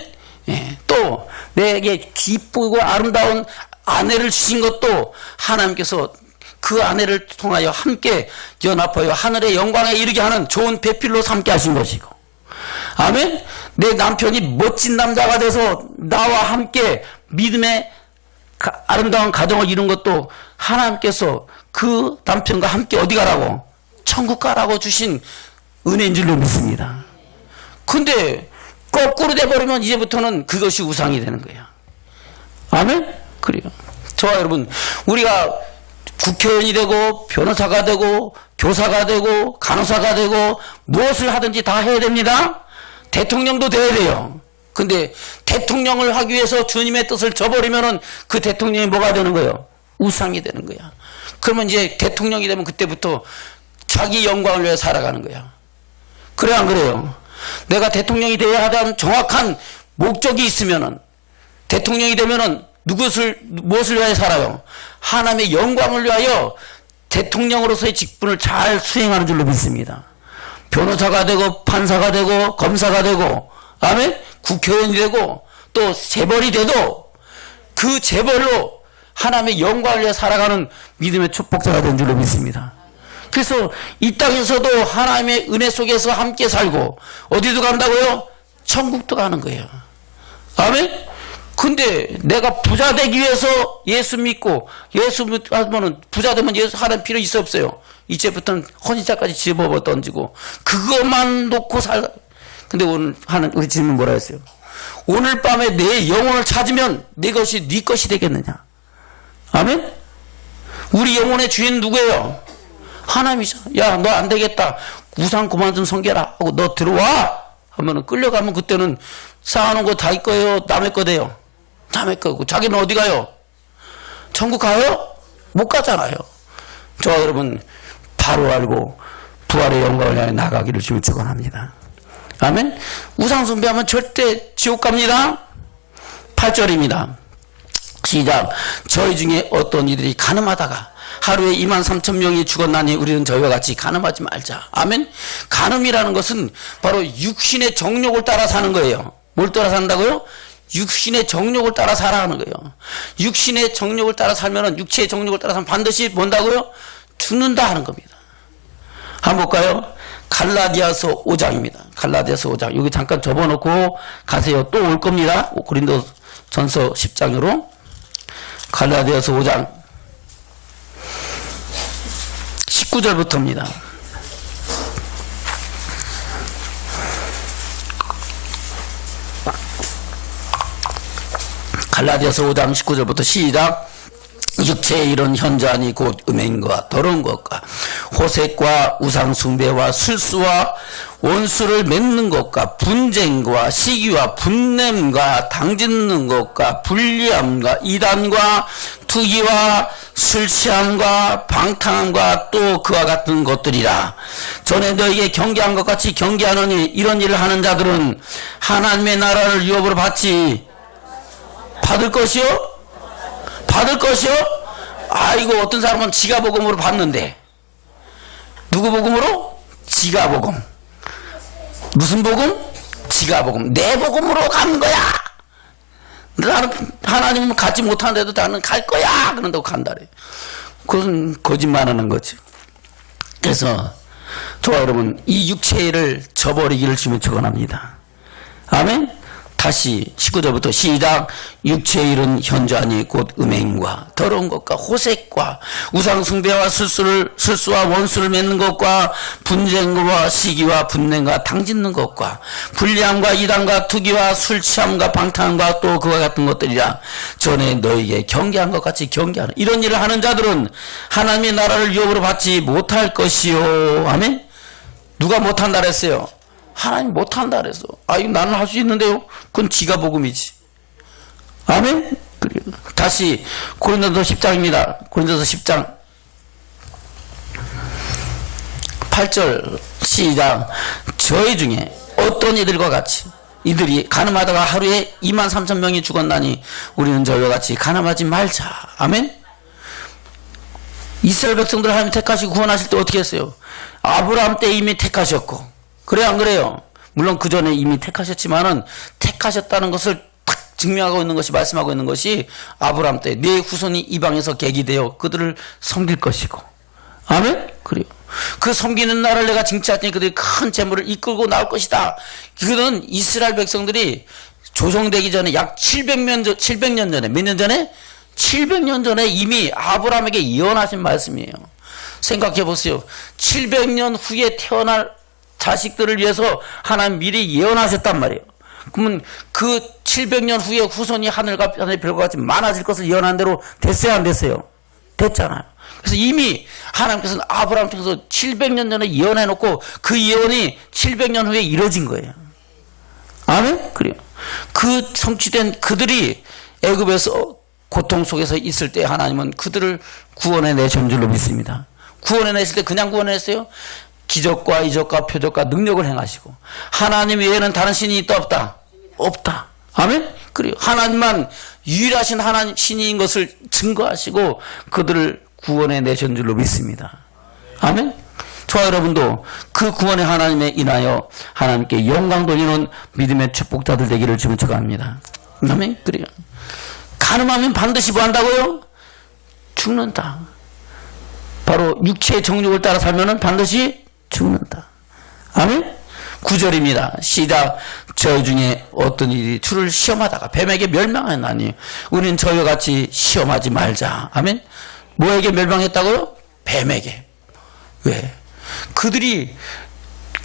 예. 또 내게 기쁘고 아름다운 아내를 주신 것도 하나님께서 그 아내를 통하여 함께 연합하여 하늘의 영광에 이르게 하는 좋은 배필로 삼게 하신 것이고 아멘. 내 남편이 멋진 남자가 돼서 나와 함께 믿음의 아름다운 가정을 이룬 것도 하나님께서 그 남편과 함께 어디 가라고? 천국 가라고 주신 은혜인 줄로 믿습니다. 근데 거꾸로 돼버리면 이제부터는 그것이 우상이 되는 거예요. 아멘? 그래요. 저와 여러분, 우리가 국회의원이 되고 변호사가 되고 교사가 되고 간호사가 되고 무엇을 하든지 다 해야 됩니다. 대통령도 돼야 돼요. 근데 대통령을 하기 위해서 주님의 뜻을 저버리면은 그 대통령이 뭐가 되는 거예요? 우상이 되는 거야. 그러면 이제 대통령이 되면 그때부터 자기 영광을 위해 살아가는 거야. 그래 안 그래요? 내가 대통령이 되어야 하는 정확한 목적이 있으면은 대통령이 되면은 무엇을 위하여 살아요? 하나님의 영광을 위하여 대통령으로서의 직분을 잘 수행하는 줄로 믿습니다. 변호사가 되고 판사가 되고 검사가 되고 아멘? 국회의원이 되고 또 재벌이 돼도 그 재벌로 하나님의 영광을 위해 살아가는 믿음의 축복자가 된 줄로 믿습니다. 그래서 이 땅에서도 하나님의 은혜 속에서 함께 살고 어디도 간다고요? 천국도 가는 거예요. 아멘? 근데 내가 부자 되기 위해서 예수 믿고 예수 믿으면 부자 되면 예수 하나님 필요 있어 없어요? 이제부터는 혼인자까지 집어버 던지고 그것만 놓고 살. 근데 오늘 하는 우리 질문 뭐라 했어요? 오늘 밤에 내 영혼을 찾으면 내 것이 네 것이 되겠느냐? 아멘? 우리 영혼의 주인 누구예요? 하나님이죠. 야, 너 안 되겠다. 우상 그만 좀 섬겨라 하고 너 들어와 하면은 끌려가면 그때는 쌓아놓은 거 다 거예요? 남의 거 돼요? 남의 거고. 자기는 어디 가요? 천국 가요? 못 가잖아요. 저와 여러분 바로 알고 부활의 영광을 향해 나가기를 주님 축원합니다. 아멘. 우상 숭배하면 절대 지옥 갑니다. 8절입니다. 시작. 저희 중에 어떤 이들이 가늠하다가 하루에 23,000명이 죽었나니 우리는 저희와 같이 가늠하지 말자. 아멘. 가늠이라는 것은 바로 육신의 정욕을 따라 사는 거예요. 뭘 따라 산다고요? 육신의 정욕을 따라 살아가는 거예요. 육신의 정욕을 따라 살면은 육체의 정욕을 따라 살면 반드시 뭔다고요? 죽는다 하는 겁니다. 한번 볼까요? 갈라디아서 5장입니다. 갈라디아서 5장. 여기 잠깐 접어놓고 가세요. 또 올 겁니다. 고린도전서 10장으로. 갈라디아서 5장 19절부터입니다. 갈라디아서 5장 19절부터 시작. 육체의 이런 현저하니 곧 음행과 더러운 것과 호색과 우상숭배와 술수와 원수를 맺는 것과 분쟁과 시기와 분냄과 당짓는 것과 불리함과 이단과 투기와 술취함과 방탕함과 또 그와 같은 것들이라. 전에 너에게 경계한 것 같이 경계하노니 이런 일을 하는 자들은 하나님의 나라를 유업으로 받을 것이요? 받을 것이요? 아이고 어떤 사람은 지가 복음으로 받는데 누구 복음으로? 지가 복음. 무슨 복음? 지가 복음. 내 복음으로 가는 거야. 나는 하나님은 갖지 못하는데도 나는 갈 거야 그런다고 간다래. 그것은 거짓말하는 거지. 그래서 저와 여러분 이 육체를 저버리기를 주면 축원합니다. 아멘. 다시 19절부터 시작. 육체의 일은 현저하니 곧 음행과 더러운 것과 호색과 우상숭배와 술수와 원수를 맺는 것과 분쟁과 시기와 분냄과 당짓는 것과 불리함과 이단과 투기와 술취함과 방탕함과 또 그와 같은 것들이라. 전에 너에게 경계한 것 같이 경계하는 이런 일을 하는 자들은 하나님의 나라를 유업으로 받지 못할 것이요. 아멘. 누가 못한다 그랬어요? 하나님 못한다 그래서. 아, 이거 나는 할 수 있는데요? 그건 지가 복음이지. 아멘? 다시 고린도서 10장입니다. 고린도서 10장 8절 시작. 저희 중에 어떤 이들과 같이 이들이 가늠하다가 하루에 23,000명이 죽었나니 우리는 저희와 같이 가늠하지 말자. 아멘? 이스라엘 백성들 하나님 택하시고 구원하실 때 어떻게 했어요? 아브라함 때 이미 택하셨고, 그래 안 그래요? 물론 그 전에 이미 택하셨지만은 택하셨다는 것을 탁 증명하고 있는 것이, 말씀하고 있는 것이 아브라함 때 내 후손이 이방에서 객이 되어 그들을 섬길 것이고, 아멘? 그래요. 그 섬기는 나를 내가 징치하더니 그들이 큰 재물을 이끌고 나올 것이다. 이거는 이스라엘 백성들이 조성되기 전에 약 700년 전에, 몇 년 전에? 700년 전에 이미 아브라함에게 예언하신 말씀이에요. 생각해 보세요. 700년 후에 태어날 자식들을 위해서 하나님 미리 예언하셨단 말이에요. 그러면 그 700년 후에 후손이 하늘과 별과 같이 많아질 것을 예언한 대로 됐어요, 안 됐어요? 됐잖아요. 그래서 이미 하나님께서는 아브라함 통해서 700년 전에 예언해 놓고 그 예언이 700년 후에 이루어진 거예요. 아멘? 그래요. 그 성취된 그들이 애굽에서 고통 속에서 있을 때 하나님은 그들을 구원해 내신 줄로 믿습니다. 구원해 내실 때 그냥 구원했어요? 기적과 이적과 표적과 능력을 행하시고 하나님 외에는 다른 신이 있다 없다? 없다. 아멘? 그래요. 하나님만 유일하신 하나님 신인 것을 증거하시고 그들을 구원해 내신 줄로 믿습니다. 아멘? 저와 여러분도 그 구원의 하나님에 인하여 하나님께 영광 돌리는 믿음의 축복자들 되기를 주문 축원합니다. 아멘? 그래요. 가늠하면 반드시 뭐 한다고요? 죽는다. 바로 육체의 정욕을 따라 살면은 반드시 죽는다. 아멘? 9절입니다. 시작. 저희 중에 어떤 일이 주를 시험하다가 뱀에게 멸망하나니 우리는 저희와 같이 시험하지 말자. 아멘? 뭐에게 멸망했다고요? 뱀에게. 왜? 그들이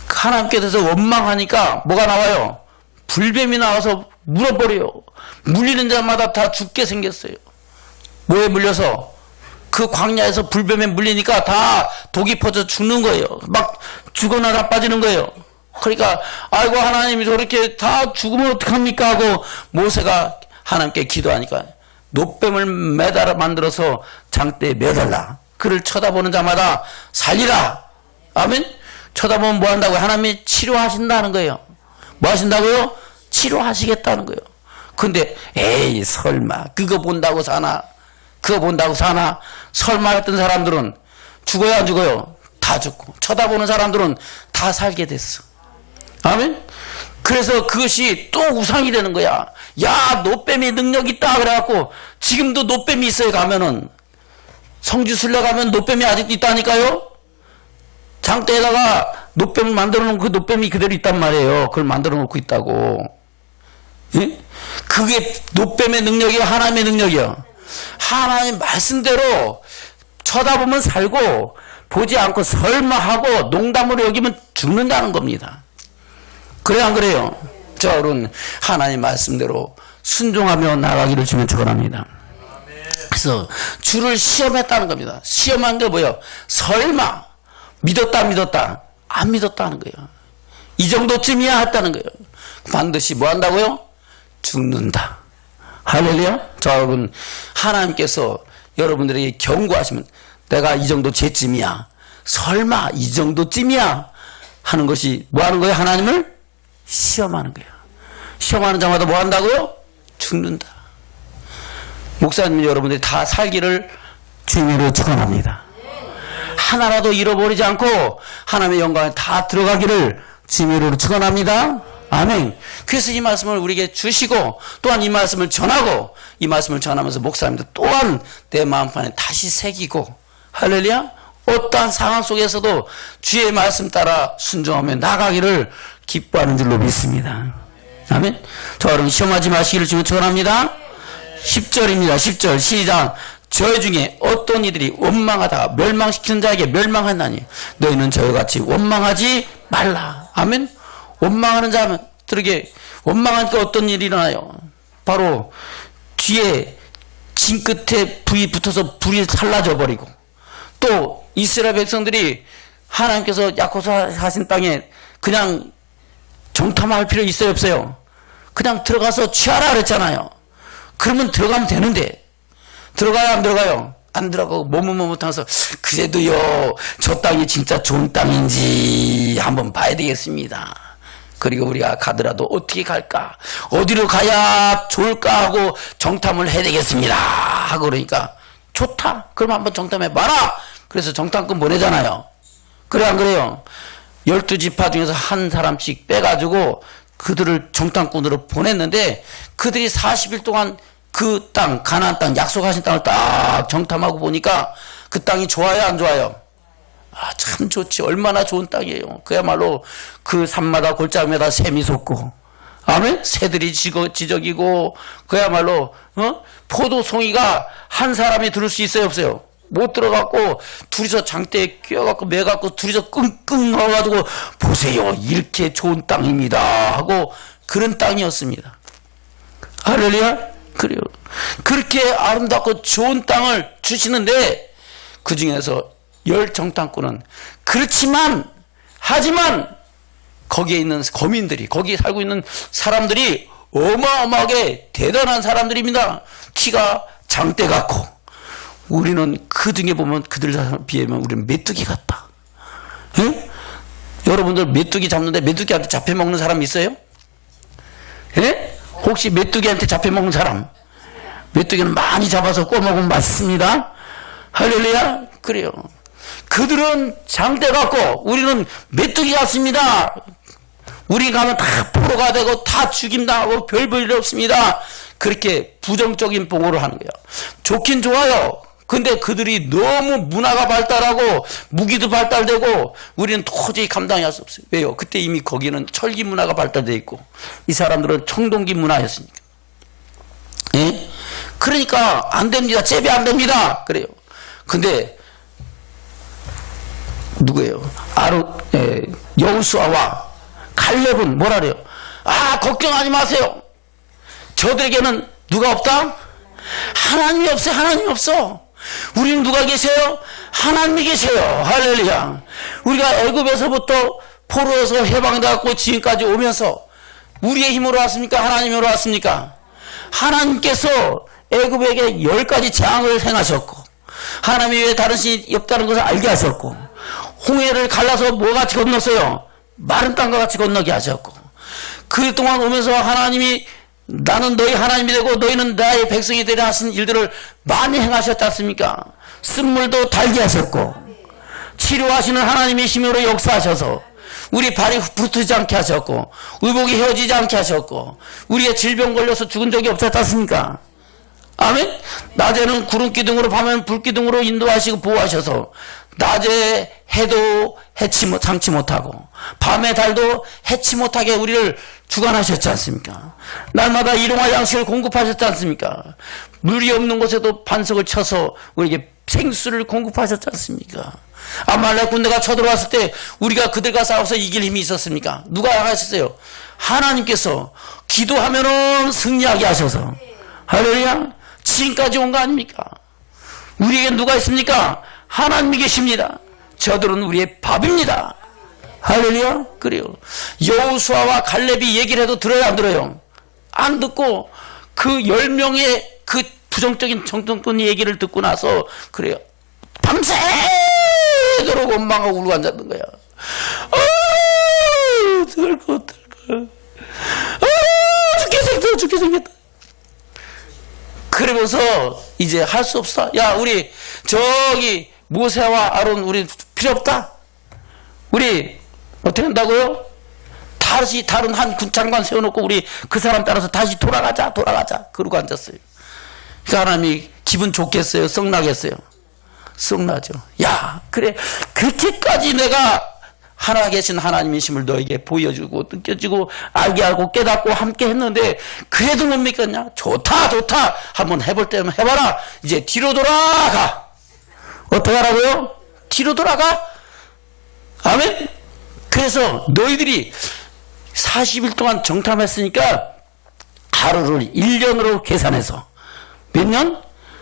하나님께 대해서 원망하니까 뭐가 나와요? 불뱀이 나와서 물어버려요. 물리는 자마다 다 죽게 생겼어요. 뭐에 물려서? 그 광야에서 불뱀에 물리니까 다 독이 퍼져 죽는 거예요. 막 죽어나 나빠지는 거예요. 그러니까 아이고 하나님이 저렇게 다 죽으면 어떡합니까 하고 모세가 하나님께 기도하니까 노뱀을 매달아 만들어서 장대에 매달라. 그를 쳐다보는 자마다 살리라. 아멘? 쳐다보면 뭐 한다고요? 하나님이 치료하신다는 거예요. 뭐 하신다고요? 치료하시겠다는 거예요. 근데 에이 설마 그거 본다고 사나? 그거 본다고 사나? 설마 했던 사람들은 죽어야 안 죽어요? 다 죽고 쳐다보는 사람들은 다 살게 됐어. 아멘? 그래서 그것이 또 우상이 되는 거야. 야 노뱀이 능력 있다 그래갖고 지금도 노뱀이 있어요. 가면은 성지순례 가면 노뱀이 아직도 있다니까요. 장대에다가 노뱀을 만들어 놓은 그 노뱀이 그대로 있단 말이에요. 그걸 만들어 놓고 있다고. 예? 그게 노뱀의 능력이요 하나님의 능력이요. 하나님 말씀대로 쳐다보면 살고 보지 않고 설마 하고 농담으로 여기면 죽는다는 겁니다. 그래 안 그래요? 자 여러분 하나님 말씀대로 순종하며 나가기를 주면 축원합니다. 그래서 주를 시험했다는 겁니다. 시험한 게 뭐예요? 설마 믿었다 안 믿었다 하는 거예요. 이 정도쯤이야 했다는 거예요. 반드시 뭐 한다고요? 죽는다. 할렐루야. 자 여러분 하나님께서 여러분들에게 경고하시면 내가 이 정도 죄쯤이야 설마 이 정도쯤이야 하는 것이 뭐 하는 거예요? 하나님을 시험하는 거예요. 시험하는 자마다 뭐 한다고요? 죽는다. 목사님 여러분들이 다 살기를 주님으로 축원합니다. 하나라도 잃어버리지 않고 하나님의 영광에 다 들어가기를 주님으로 축원합니다. 아멘. 그래서 이 말씀을 우리에게 주시고 또한 이 말씀을 전하고 이 말씀을 전하면서 목사님도 또한 내 마음판에 다시 새기고 할렐루야. 어떠한 상황 속에서도 주의 말씀 따라 순종하며 나가기를 기뻐하는 줄로 믿습니다. 아멘. 저 여러분 시험하지 마시기를 주면 축원합니다. 10절입니다. 10절 시작. 저희 중에 어떤 이들이 원망하다가 멸망시키는 자에게 멸망하나니 너희는 저희 같이 원망하지 말라. 아멘. 원망하는 자들에게 원망하니까 어떤 일이 일어나요? 바로 뒤에 진 끝에 불이 붙어서 불이 살라져 버리고 또 이스라엘 백성들이 하나님께서 약속하신 땅에 그냥 정탐할 필요 있어요 없어요? 그냥 들어가서 취하라 그랬잖아요. 그러면 들어가면 되는데 들어가요 안 들어가요? 안 들어가고 머뭇머뭇하면서 그래도요 저 땅이 진짜 좋은 땅인지 한번 봐야 되겠습니다. 그리고 우리가 가더라도 어떻게 갈까 어디로 가야 좋을까 하고 정탐을 해야 되겠습니다 하고 그러니까 좋다 그럼 한번 정탐해 봐라. 그래서 정탐꾼 보내잖아요. 그래 안 그래요? 12지파 중에서 한 사람씩 빼가지고 그들을 정탐꾼으로 보냈는데 그들이 40일 동안 그 땅 가나안 땅 약속하신 땅을 딱 정탐하고 보니까 그 땅이 좋아요 안 좋아요? 아, 참 좋지. 얼마나 좋은 땅이에요. 그야말로 그 산마다 골짜기마다 샘이 솟고, 아멘? 새들이 지저귀고, 그야말로, 포도송이가 한 사람이 들을 수 있어요, 없어요? 못 들어갖고, 둘이서 장대에 끼어갖고, 매갖고, 둘이서 끙끙 넣어가지고, 보세요. 이렇게 좋은 땅입니다. 하고, 그런 땅이었습니다. 할렐루야? 그래요. 그렇게 아름답고 좋은 땅을 주시는데, 그 중에서 열 정탐꾼은, 그렇지만, 하지만, 거기에 있는 거민들이, 거기에 살고 있는 사람들이 어마어마하게 대단한 사람들입니다. 키가 장대 같고, 우리는 그 등에 보면 그들 비하면 우리는 메뚜기 같다. 예? 여러분들 메뚜기 잡는데 메뚜기한테 잡혀먹는 사람 있어요? 예? 혹시 메뚜기한테 잡혀먹는 사람? 메뚜기는 많이 잡아서 구워먹으면 맛있습니다. 할렐루야? 그래요. 그들은 장대 같고 우리는 메뚜기 같습니다. 우리 가면 다 포로가 되고 다 죽임당하고 별 볼 일 없습니다. 그렇게 부정적인 보고를 하는 거예요. 좋긴 좋아요. 근데 그들이 너무 문화가 발달하고 무기도 발달되고 우리는 도저히 감당할 수 없어요. 왜요? 그때 이미 거기는 철기 문화가 발달되어 있고 이 사람들은 청동기 문화였으니까. 예? 그러니까 안 됩니다. 재배 안 됩니다. 그래요. 근데 누구예요? 여호수아와 갈렙은 뭐라 그래요? 아, 걱정하지 마세요. 저들에게는 누가 없다? 하나님이 없어요. 하나님이 없어. 우리는 누가 계세요? 하나님이 계세요. 할렐루야. 우리가 애굽에서부터 포로에서 해방되었고 지금까지 오면서 우리의 힘으로 왔습니까? 하나님으로 왔습니까? 하나님께서 애굽에게 10가지 재앙을 행하셨고 하나님이 왜 다른 신이 없다는 것을 알게 하셨고 홍해를 갈라서 뭐같이 건넜어요? 마른 땅과 같이 건너게 하셨고 그동안 오면서 하나님이 나는 너희 하나님이 되고 너희는 나의 백성이 되려 하신 일들을 많이 행하셨지 않습니까? 쓴물도 달게 하셨고 치료하시는 하나님의 힘으로 역사하셔서 우리 발이 부르트지 않게 하셨고 의복이 헤어지지 않게 하셨고 우리의 질병 걸려서 죽은 적이 없었지 않습니까? 아멘? 낮에는 구름 기둥으로 밤에는 불 기둥으로 인도하시고 보호하셔서 낮에 해도 상치 못하고 밤에 달도 해치 못하게 우리를 주관하셨지 않습니까? 날마다 일용할 양식을 공급하셨지 않습니까? 물이 없는 곳에도 반석을 쳐서 우리에게 생수를 공급하셨지 않습니까? 아말렉 군대가 쳐들어왔을 때 우리가 그들과 싸워서 이길 힘이 있었습니까? 누가 하셨어요? 하나님께서 기도하면은 승리하게 하셔서 할렐루야. 지금까지 온 거 아닙니까? 우리에게 누가 있습니까? 하나님이 계십니다. 저들은 우리의 밥입니다. 할렐루야. 그래요. 여호수아와 갈렙이 얘기를 해도 들어요, 안 들어요? 안 듣고 그 10명의 그 부정적인 정통꾼 얘기를 듣고 나서 그래요. 밤새도록 원망하고 울고 앉았는 거야. 들고 죽게 생겼다. 그러면서 이제 할 수 없어. 야, 우리 저기 모세와 아론 우리 필요 없다. 우리 어떻게 한다고요? 다시 다른 한 군장관 세워놓고 우리 그 사람 따라서 다시 돌아가자. 그러고 앉았어요. 그 하나님이 기분 좋겠어요? 썩나겠어요? 썩나죠. 야, 그래 그렇게까지 내가 하나 계신 하나님이심을 너에게 보여주고 느껴지고 알게 하고 깨닫고 함께 했는데 그래도 못 믿겠냐? 좋다 한번 해볼 때면 해봐라. 이제 뒤로 돌아가. 어떻게 하라고요? 뒤로 돌아가. 아멘. 그래서 너희들이 40일 동안 정탐했으니까 하루를 1년으로 계산해서 몇 년?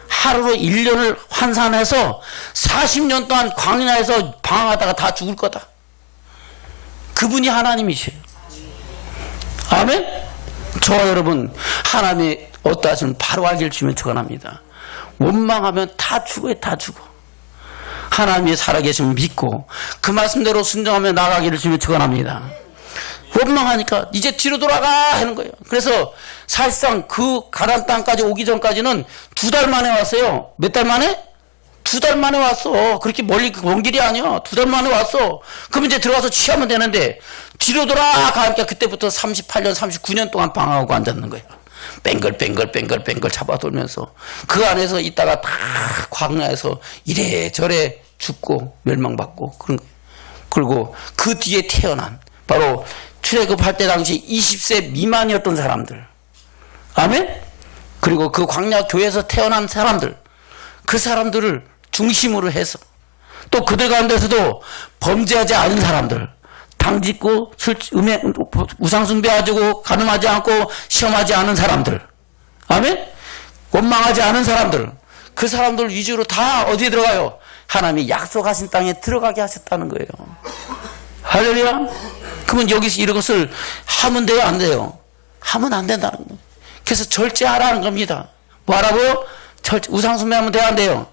하루로 1년을 환산해서 40년 동안 광야에서 방황하다가 다 죽을 거다. 그분이 하나님이세요. 아멘? 저와 여러분 하나님이 어떠하시면 바로 알기를 주면 축원합니다. 원망하면 다 죽어요. 다 죽어. 하나님이 살아계시면 믿고 그 말씀대로 순종하며 나가기를 주면 축원합니다. 원망하니까 이제 뒤로 돌아가 하는 거예요. 그래서 사실상 그 가나안 땅까지 오기 전까지는 2달 만에 왔어요. 몇 달 만에? 2달 만에 왔어. 그렇게 멀리 먼 길이 아니야. 2달 만에 왔어. 그럼 이제 들어가서 취하면 되는데 뒤로 돌아가니까 그때부터 38년 39년 동안 방황하고 앉았는 거예요. 뱅글 잡아돌면서 그 안에서 있다가 다 광야에서 이래저래 죽고 멸망받고 그런 거예요. 그리고 그 뒤에 태어난 바로 출애굽할 때 당시 20세 미만이었던 사람들, 아멘. 그리고 그 광야 교회에서 태어난 사람들, 그 사람들을 중심으로 해서 또 그들 가운데서도 범죄하지 않은 사람들, 당짓고 우상숭배하고 간음하지 않고 시험하지 않은 사람들, 아멘. 원망하지 않은 사람들, 그 사람들 위주로 다 어디에 들어가요? 하나님이 약속하신 땅에 들어가게 하셨다는 거예요. 할렐루야. 그러면 여기서 이런 것을 하면 돼요, 안 돼요? 하면 안 된다는 거예요. 그래서 절제하라는 겁니다. 뭐 하라고? 우상숭배하면 돼요, 안 돼요?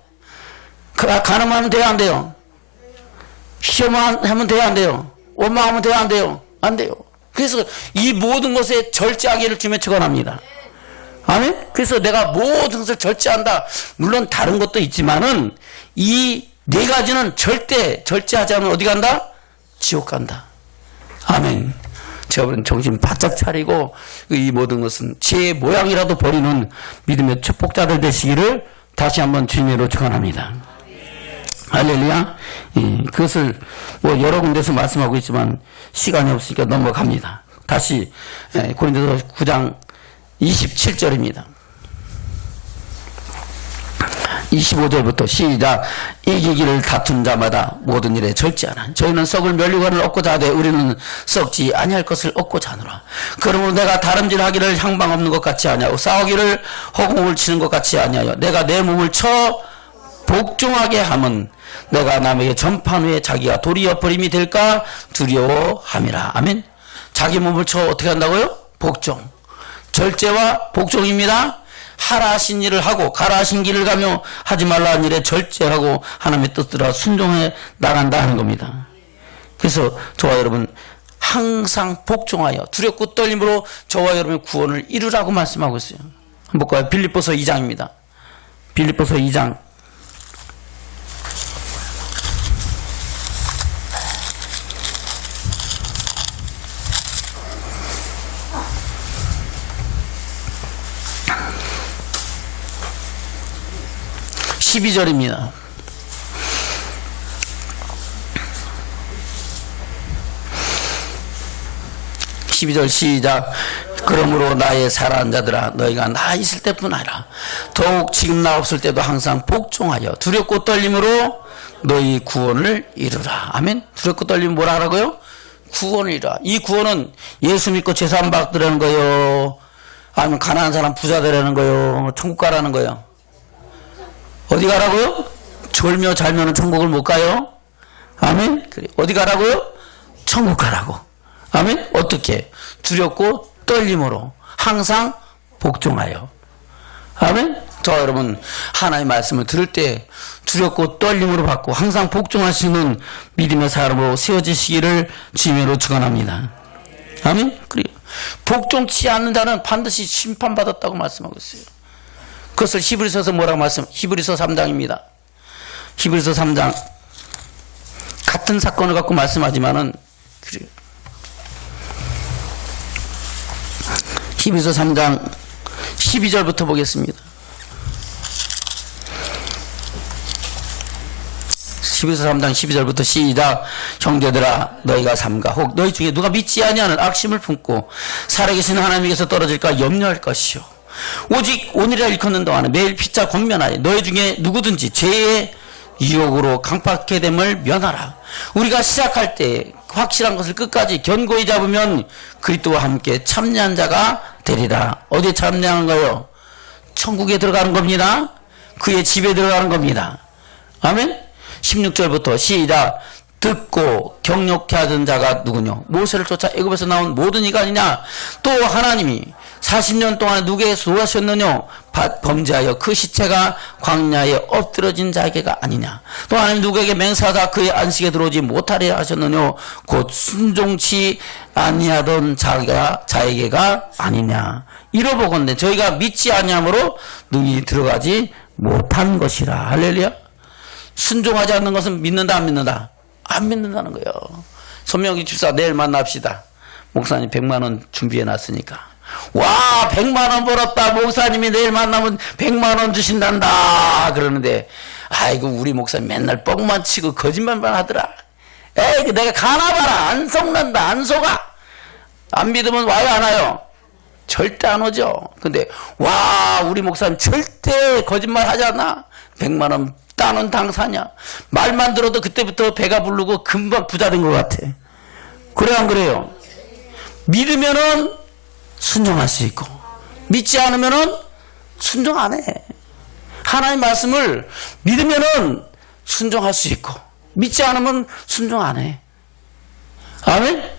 간음하면 돼요, 안 돼요? 시험하면 돼요, 안 돼요? 원망하면 돼요, 안 돼요? 안 돼요. 그래서 이 모든 것에 절제하기를 주님의 축원합니다. 아멘? 그래서 내가 모든 것을 절제한다. 물론 다른 것도 있지만은 이 네 가지는 절대 절제하지 않으면 어디 간다? 지옥 간다. 아멘. 저분은 정신 바짝 차리고 이 모든 것은 제 모양이라도 버리는 믿음의 축복자들 되시기를 다시 한번 주님으로 축원합니다. 할렐루야. 그것을 뭐 여러 군데서 말씀하고 있지만 시간이 없으니까 넘어갑니다. 다시 고린도서 9장 27절입니다. 25절부터 시작. 이기기를 다툰 자마다 모든 일에 절제하라. 저희는 썩을 면류관을 얻고자 하되 우리는 썩지 아니할 것을 얻고자 하노라. 그러므로 내가 다름질하기를 향방 없는 것 같이 아니하고 싸우기를 허공을 치는 것 같이 아니하여 내가 내 몸을 쳐 복종하게 함은 내가 남에게 전판 후에 자기가 도리어 버림이 될까 두려워함이라. 아멘. 자기 몸을 쳐 어떻게 한다고요? 복종. 절제와 복종입니다. 하라 하신 일을 하고 가라 하신 길을 가며 하지 말라 한 일에 절제하고 하나님의 뜻대로 순종해 나간다 하는 겁니다. 그래서 저와 여러분 항상 복종하여 두렵고 떨림으로 저와 여러분의 구원을 이루라고 말씀하고 있어요. 한번 볼까요? 빌립보서 2장입니다. 빌립보서 2장 12절입니다. 12절 시작. 그러므로 나의 사랑하는 자들아 너희가 나 있을 때뿐 아니라 더욱 지금 나 없을 때도 항상 복종하여 두렵고 떨림으로 너희 구원을 이루라. 아멘. 두렵고 떨림 뭐라 하라고요? 구원을 이루라. 이 구원은 예수 믿고 죄사함 받으라는 거요, 아니면 가난한 사람 부자 되라는 거요, 천국 가라는 거요? 어디 가라고요? 졸며 잘면은 천국을 못 가요? 아멘. 그래. 어디 가라고요? 천국 가라고. 아멘. 어떻게? 두렵고 떨림으로 항상 복종하여. 아멘. 저 여러분 하나님의 말씀을 들을 때 두렵고 떨림으로 받고 항상 복종하시는 믿음의 사람으로 세워지시기를 주님으로 축원합니다. 아멘. 그래요. 복종치 않는 자는 반드시 심판받았다고 말씀하고 있어요. 그것을 히브리서에서 뭐라고 히브리서 3장입니다. 히브리서 3장 같은 사건을 갖고 말씀하지만은 그래요. 히브리서 3장 12절부터 보겠습니다. 히브리서 3장 12절부터 시작. 형제들아 너희가 삼가 혹 너희 중에 누가 믿지 아니하는 악심을 품고 살아계신 하나님께서 떨어질까 염려할 것이요 오직 오늘이라 일컫는 동안에 매일 피차 권면하여 너희 중에 누구든지 죄의 유혹으로 강팍하게 됨을 면하라. 우리가 시작할 때 확실한 것을 끝까지 견고히 잡으면 그리스도와 함께 참여한 자가 되리라. 어디에 참여하는 거예요? 천국에 들어가는 겁니다. 그의 집에 들어가는 겁니다. 아멘. 16절부터 시작. 듣고 경력케 하던 자가 누구냐? 모세를 쫓아 애굽에서 나온 모든 이가 아니냐? 또 하나님이 40년 동안 누구에게 수고하셨느냐? 범죄하여 그 시체가 광야에 엎드러진 자에게가 아니냐? 또 하나님 누구에게 맹세하다 그의 안식에 들어오지 못하려 하셨느냐? 곧 순종치 아니하던 자에게가 아니냐? 이러보건대 저희가 믿지 아니함으로 눈이 들어가지 못한 것이라. 할렐루야. 순종하지 않는 것은 믿는다 안 믿는다? 안 믿는다는 거예요. 손명기 집사 내일 만납시다. 목사님 100만 원 준비해 놨으니까. 와 100만 원 벌었다. 목사님이 내일 만나면 100만 원 주신단다. 그러는데 아이고 우리 목사님 맨날 뻥만 치고 거짓말만 하더라. 에이 내가 가나봐라. 안 속는다. 안 속아. 안 믿으면 와요 안 와요? 절대 안 오죠. 근데 와 우리 목사님 절대 거짓말 하지 않나? 100만 원 따는 당사냐? 말만 들어도 그때부터 배가 부르고 금방 부자 된 것 같아. 그래 안 그래요? 믿으면은 순종할 수 있고 믿지 않으면은 순종 안 해. 하나님 말씀을 믿으면은 순종할 수 있고 믿지 않으면 순종 안 해. 아멘?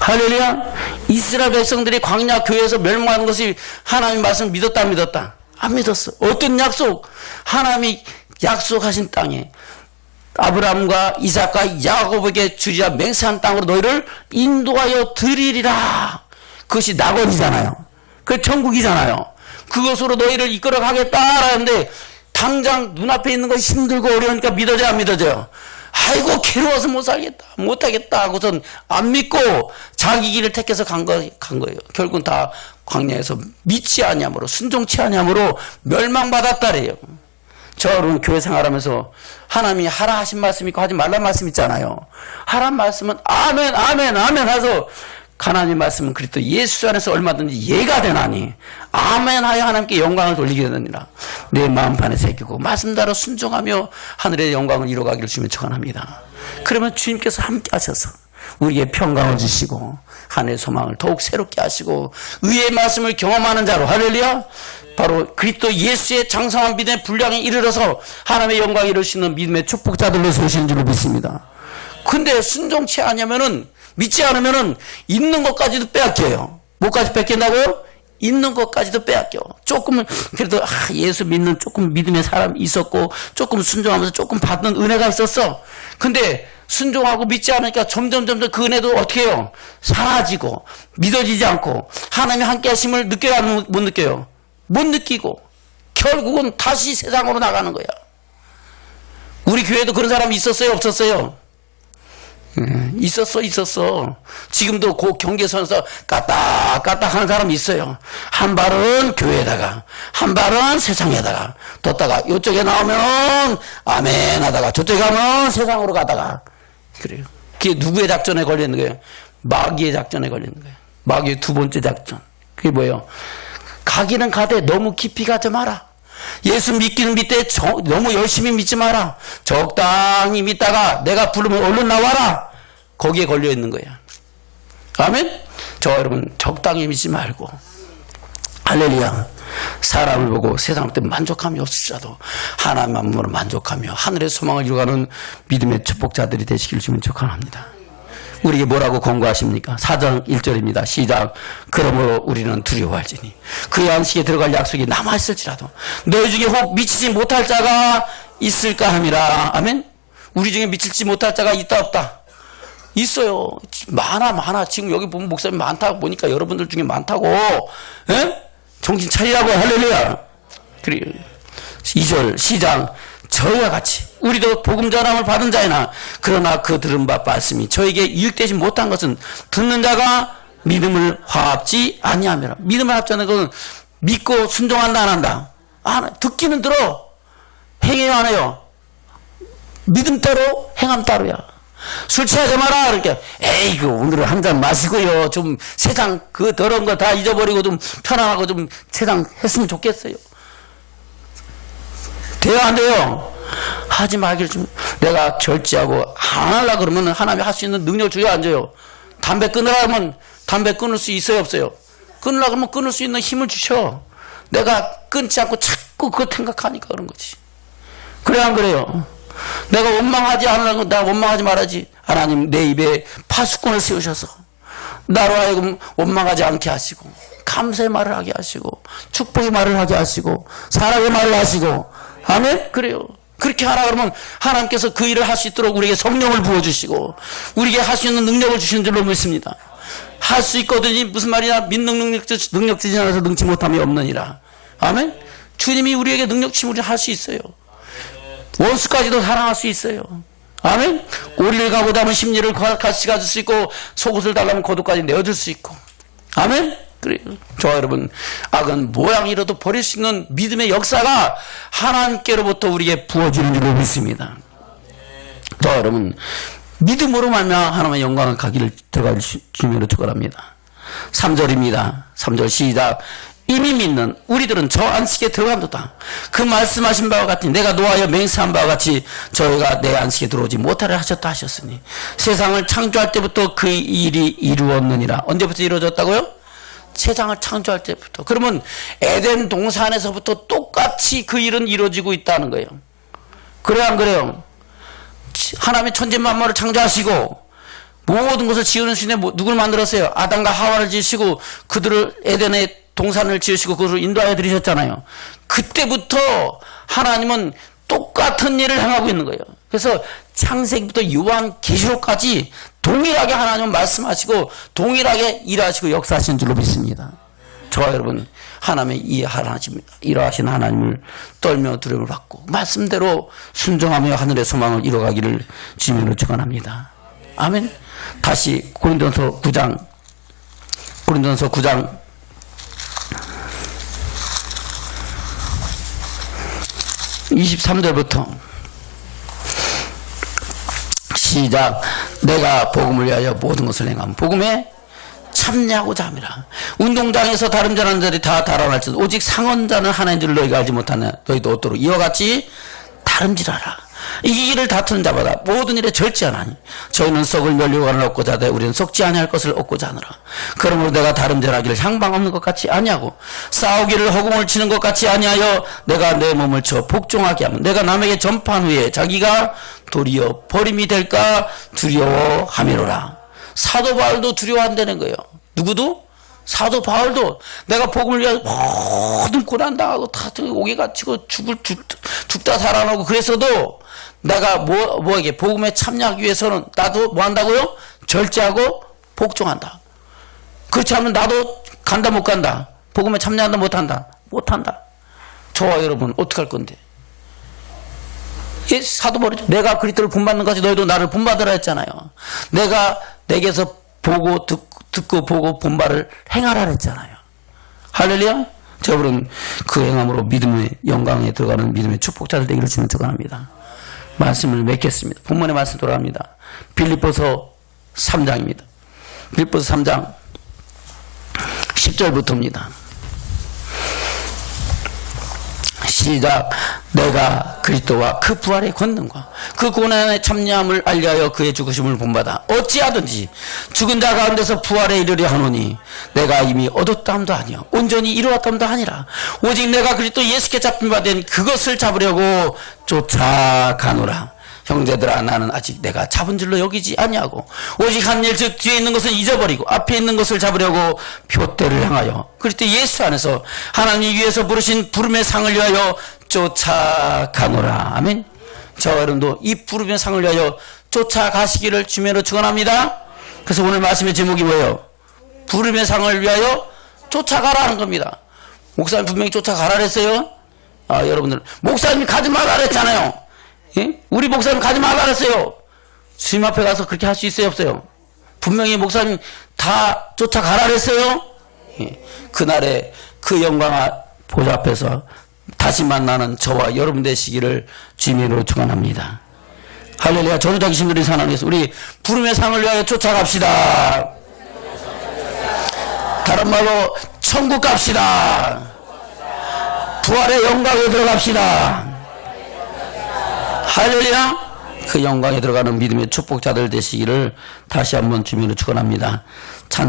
할렐루야. 이스라엘 백성들이 광야 교회에서 멸망하는 것이 하나님 말씀을 믿었다 안 믿었다? 안 믿었어. 어떤 약속? 하나님이 약속하신 땅에 아브라함과 이삭과 야곱에게 주리라 맹세한 땅으로 너희를 인도하여 드리리라. 그것이 낙원이잖아요. 그 천국이잖아요. 그것으로 너희를 이끌어 가겠다라는데 당장 눈앞에 있는 것이 힘들고 어려우니까 믿어져야 안 믿어져요? 아이고 괴로워서 못 살겠다 못하겠다 하고선 안 믿고 자기 길을 택해서 간 거예요. 결국은 다 광야에서 믿지 아니함으로 순종치 아니함으로 멸망받았다래요. 저 여러분 교회 생활하면서 하나님이 하라 하신 말씀 있고 하지 말란 말씀 있잖아요. 하란 말씀은 아멘 아멘 아멘 하서 하나님 말씀은 그리스도 예수 안에서 얼마든지 예가 되나니 아멘 하여 하나님께 영광을 돌리게 되느니라. 내 마음판에 새기고 말씀대로 순종하며 하늘의 영광을 이루어가기를 주님 축원합니다. 그러면 주님께서 함께 하셔서 우리에게 평강을 주시고 하늘의 소망을 더욱 새롭게 하시고 의의 말씀을 경험하는 자로 할렐루야 바로 그리스도 예수의 장성한 믿음의 분량에 이르러서 하나님의 영광을 이룰 수 있는 믿음의 축복자들로 세우시는 줄로 믿습니다. 근데 순종치 않으면은 믿지 않으면은 있는 것까지도 빼앗겨요. 뭐까지 뺏긴다고요? 있는 것까지도 빼앗겨. 조금은 그래도 예수 믿는 조금 믿음의 사람이 있었고 조금 순종하면서 조금 받는 은혜가 있었어. 근데 순종하고 믿지 않으니까 점점 그 은혜도 어떻게 해요? 사라지고 믿어지지 않고 하나님의 함께 하심을 느껴요? 못 느껴요? 못 느끼고 결국은 다시 세상으로 나가는 거야. 우리 교회도 그런 사람이 있었어요? 없었어요? 있었어. 지금도 그 경계선에서 까딱 하는 사람이 있어요. 한 발은 교회에다가 한 발은 세상에다가 뒀다가 이쪽에 나오면 아멘 하다가 저쪽에 가면 세상으로 가다가 그래요. 그게 누구의 작전에 걸리는 거예요? 마귀의 작전에 걸리는 거예요. 마귀의 두 번째 작전. 그게 뭐예요? 가기는 가되 너무 깊이 가지 마라. 예수 믿기는 믿되 너무 열심히 믿지 마라. 적당히 믿다가 내가 부르면 얼른 나와라. 거기에 걸려 있는 거야. 아멘? 저 여러분 적당히 믿지 말고 할렐루야. 사람을 보고 세상 때 만족함이 없을지라도 하나님만으로 만족하며 하늘의 소망을 이루어가는 믿음의 축복자들이 되시길 주면 축원합니다. 우리에게 뭐라고 권고하십니까? 4장 1절입니다. 시작. 그러므로 우리는 두려워할지니 그의 안식에 들어갈 약속이 남아있을지라도 너희 중에 혹 미치지 못할 자가 있을까 함이라. 아멘. 우리 중에 미치지 못할 자가 있다 없다? 있어요. 많아. 지금 여기 보면 목사님 많다고 보니까 여러분들 중에 많다고. 에? 정신 차리라고. 할렐루야. 그리고 2절 시작. 저희와 같이 우리도 복음 전함을 받은 자이나 그러나 그 들은 바 말씀이 저에게 유익되지 못한 것은 듣는 자가 믿음을 화합지 아니하며. 믿음을 합자는 것은 믿고 순종한다 안 한다? 듣기는 들어. 행해요 안 해요? 믿음 따로 행함 따로야. 술 취하지 마라 그렇게 에이 오늘은 한 잔 마시고요 좀 세상 그 더러운 거 다 잊어버리고 좀 편안하고 좀 세상 했으면 좋겠어요. 돼요 안 돼요? 하지 말기를 좀. 내가 절제하고 안 하려고 그러면 하나님이 할 수 있는 능력을 줘요 안 줘요? 담배 끊으라 하면 담배 끊을 수 있어요 없어요? 끊으려고 하면 끊을 수 있는 힘을 주셔. 내가 끊지 않고 자꾸 그거 생각하니까 그런 거지. 그래 안 그래요? 내가 원망하지 않으려고 내가 원망하지 말아야지. 하나님 내 입에 파수꾼을 세우셔서 나로 하여금 원망하지 않게 하시고 감사의 말을 하게 하시고 축복의 말을 하게 하시고 사랑의 말을 하시고 아멘? 그래요. 그렇게 하라 그러면 하나님께서 그 일을 할 수 있도록 우리에게 성령을 부어주시고 우리에게 할 수 있는 능력을 주시는 줄로 믿습니다. 할 수 있거든요. 무슨 말이냐? 믿는 능력 주지 않아서 능치 못함이 없느니라. 아멘? 주님이 우리에게 능력 주시면 우리는 할 수 있어요. 원수까지도 사랑할 수 있어요. 아멘? 오리를 가고자 하면 심리를 같이 가질 수 있고 속옷을 달라면 겉옷까지 내어줄 수 있고. 아멘? 그래요. 저 여러분, 악은 모양이라도 버릴 수 있는 믿음의 역사가 하나님께로부터 우리에게 부어지는 줄로 믿습니다. 저 여러분, 믿음으로 말미암아 하나님의 영광을 가기를 들어갈 주님으로 축원합니다. 3절입니다. 3절 시작. 이미 믿는 우리들은 저 안식에 들어간도다. 그 말씀하신 바와 같으니 내가 노하여 맹세한 바와 같이 저희가 내 안식에 들어오지 못하려 하셨다 하셨으니 세상을 창조할 때부터 그 일이 이루었느니라. 언제부터 이루어졌다고요? 세상을 창조할 때부터. 그러면 에덴 동산에서부터 똑같이 그 일은 이루어지고 있다는 거예요. 그래요, 안 그래요? 하나님의 천지 만물을 창조하시고 모든 것을 지으는 신에 누굴 만들었어요? 아담과 하와를 지으시고 그들을 에덴의 동산을 지으시고 그것을 인도하여 들이셨잖아요. 그때부터 하나님은 똑같은 일을 행하고 있는 거예요. 그래서 창세기부터 요한계시록까지 동일하게 하나님은 말씀하시고 동일하게 일하시고 역사하시는 줄로 믿습니다. 저와 여러분, 하나님의 일하신 하나님을 떨며 두려움을 받고 말씀대로 순종하며 하늘의 소망을 이뤄가기를 주님으로 축원합니다. 아멘. 다시 고린도서 9장 23절부터 시작. 내가 복음을 위하여 모든 것을 행함. 복음에 참여하고자 함이라. 운동장에서 다름질하는 자들이 다 달아날지도 오직 상언자는 하나인 줄 너희가 알지 못하냐. 너희도 얻도록 이와 같이 다름질하라. 이 일을 다투는 자마다 모든 일에 절제하나니 저희는 썩을 면류관을 얻고자 하되 우리는 썩지 아니할 것을 얻고자 하느라. 그러므로 내가 다름질하기를 향방 없는 것 같이 아니하고 싸우기를 허공을 치는 것 같이 아니하여 내가 내 몸을 쳐 복종하게 하면 내가 남에게 전파한 후에 자기가 도리어 버림이 될까 두려워함이로라. 사도 바울도 두려워한다는 거예요. 누구도? 사도 바울도 내가 복음을 위하여 모든 고난당하고 다 옥에 갇히고 죽다 살아나고 그랬어도 내가 뭐에게 복음에 참여하기 위해서는 나도 뭐 한다고요? 절제하고 복종한다. 그렇지 않으면 나도 간다 못 간다. 복음에 참여한다 못한다. 못한다. 저와 여러분 어떻게 할 건데? 사도 바울이 내가 그리스도를 본받는 것이 너희도 나를 본받으라 했잖아요. 내가 내게서 보고 듣고 보고 본 바를 행하라 했잖아요. 할렐루야. 저분은 그 행함으로 믿음의 영광에 들어가는 믿음의 축복자들 되기를 주님 축원합니다. 말씀을 맺겠습니다. 본문의 말씀 돌아갑니다. 빌립보서 3장입니다. 빌립보서 3장 10절부터입니다. 시작. 내가 그리스도와 그 부활의 권능과 그 고난에 참여함을 알리하여 그의 죽으심을 본받아 어찌하든지 죽은 자 가운데서 부활에 이르려 하노니 내가 이미 얻었다함도 아니요 온전히 이루었다함도 아니라 오직 내가 그리스도 예수께 잡힌 바 된 그것을 잡으려고 쫓아가노라. 형제들아, 나는 아직 내가 잡은 줄로 여기지 아니하고 오직 한 일 즉 뒤에 있는 것은 잊어버리고 앞에 있는 것을 잡으려고 표대를 향하여 그리스도 예수 안에서 하나님 위에서 부르신 부름의 상을 위하여 쫓아가노라. 아멘. 저와 여러분도 이 부름의 상을 위하여 쫓아가시기를 주님으로 축원합니다. 그래서 오늘 말씀의 제목이 뭐예요? 부름의 상을 위하여 쫓아가라는 겁니다. 목사님 분명히 쫓아가라 그랬어요. 여러분들 목사님이 가지 말라 그랬잖아요. 예? 우리 목사님 가지 말라 그랬어요. 주님 앞에 가서 그렇게 할 수 있어요 없어요? 분명히 목사님 다 쫓아가라 그랬어요. 예. 그날에 그 영광 보좌 앞에서 다시 만나는 저와 여러분 되시기를 주님으로 축원합니다. 할렐루야. 저주자기 신들이 사랑해서 우리 부름의 상을 위하여 쫓아갑시다. 다른 말로 천국 갑시다. 부활의 영광에 들어갑시다. 할렐루야. 그 영광에 들어가는 믿음의 축복자들 되시기를 다시 한번 주님으로 축원합니다.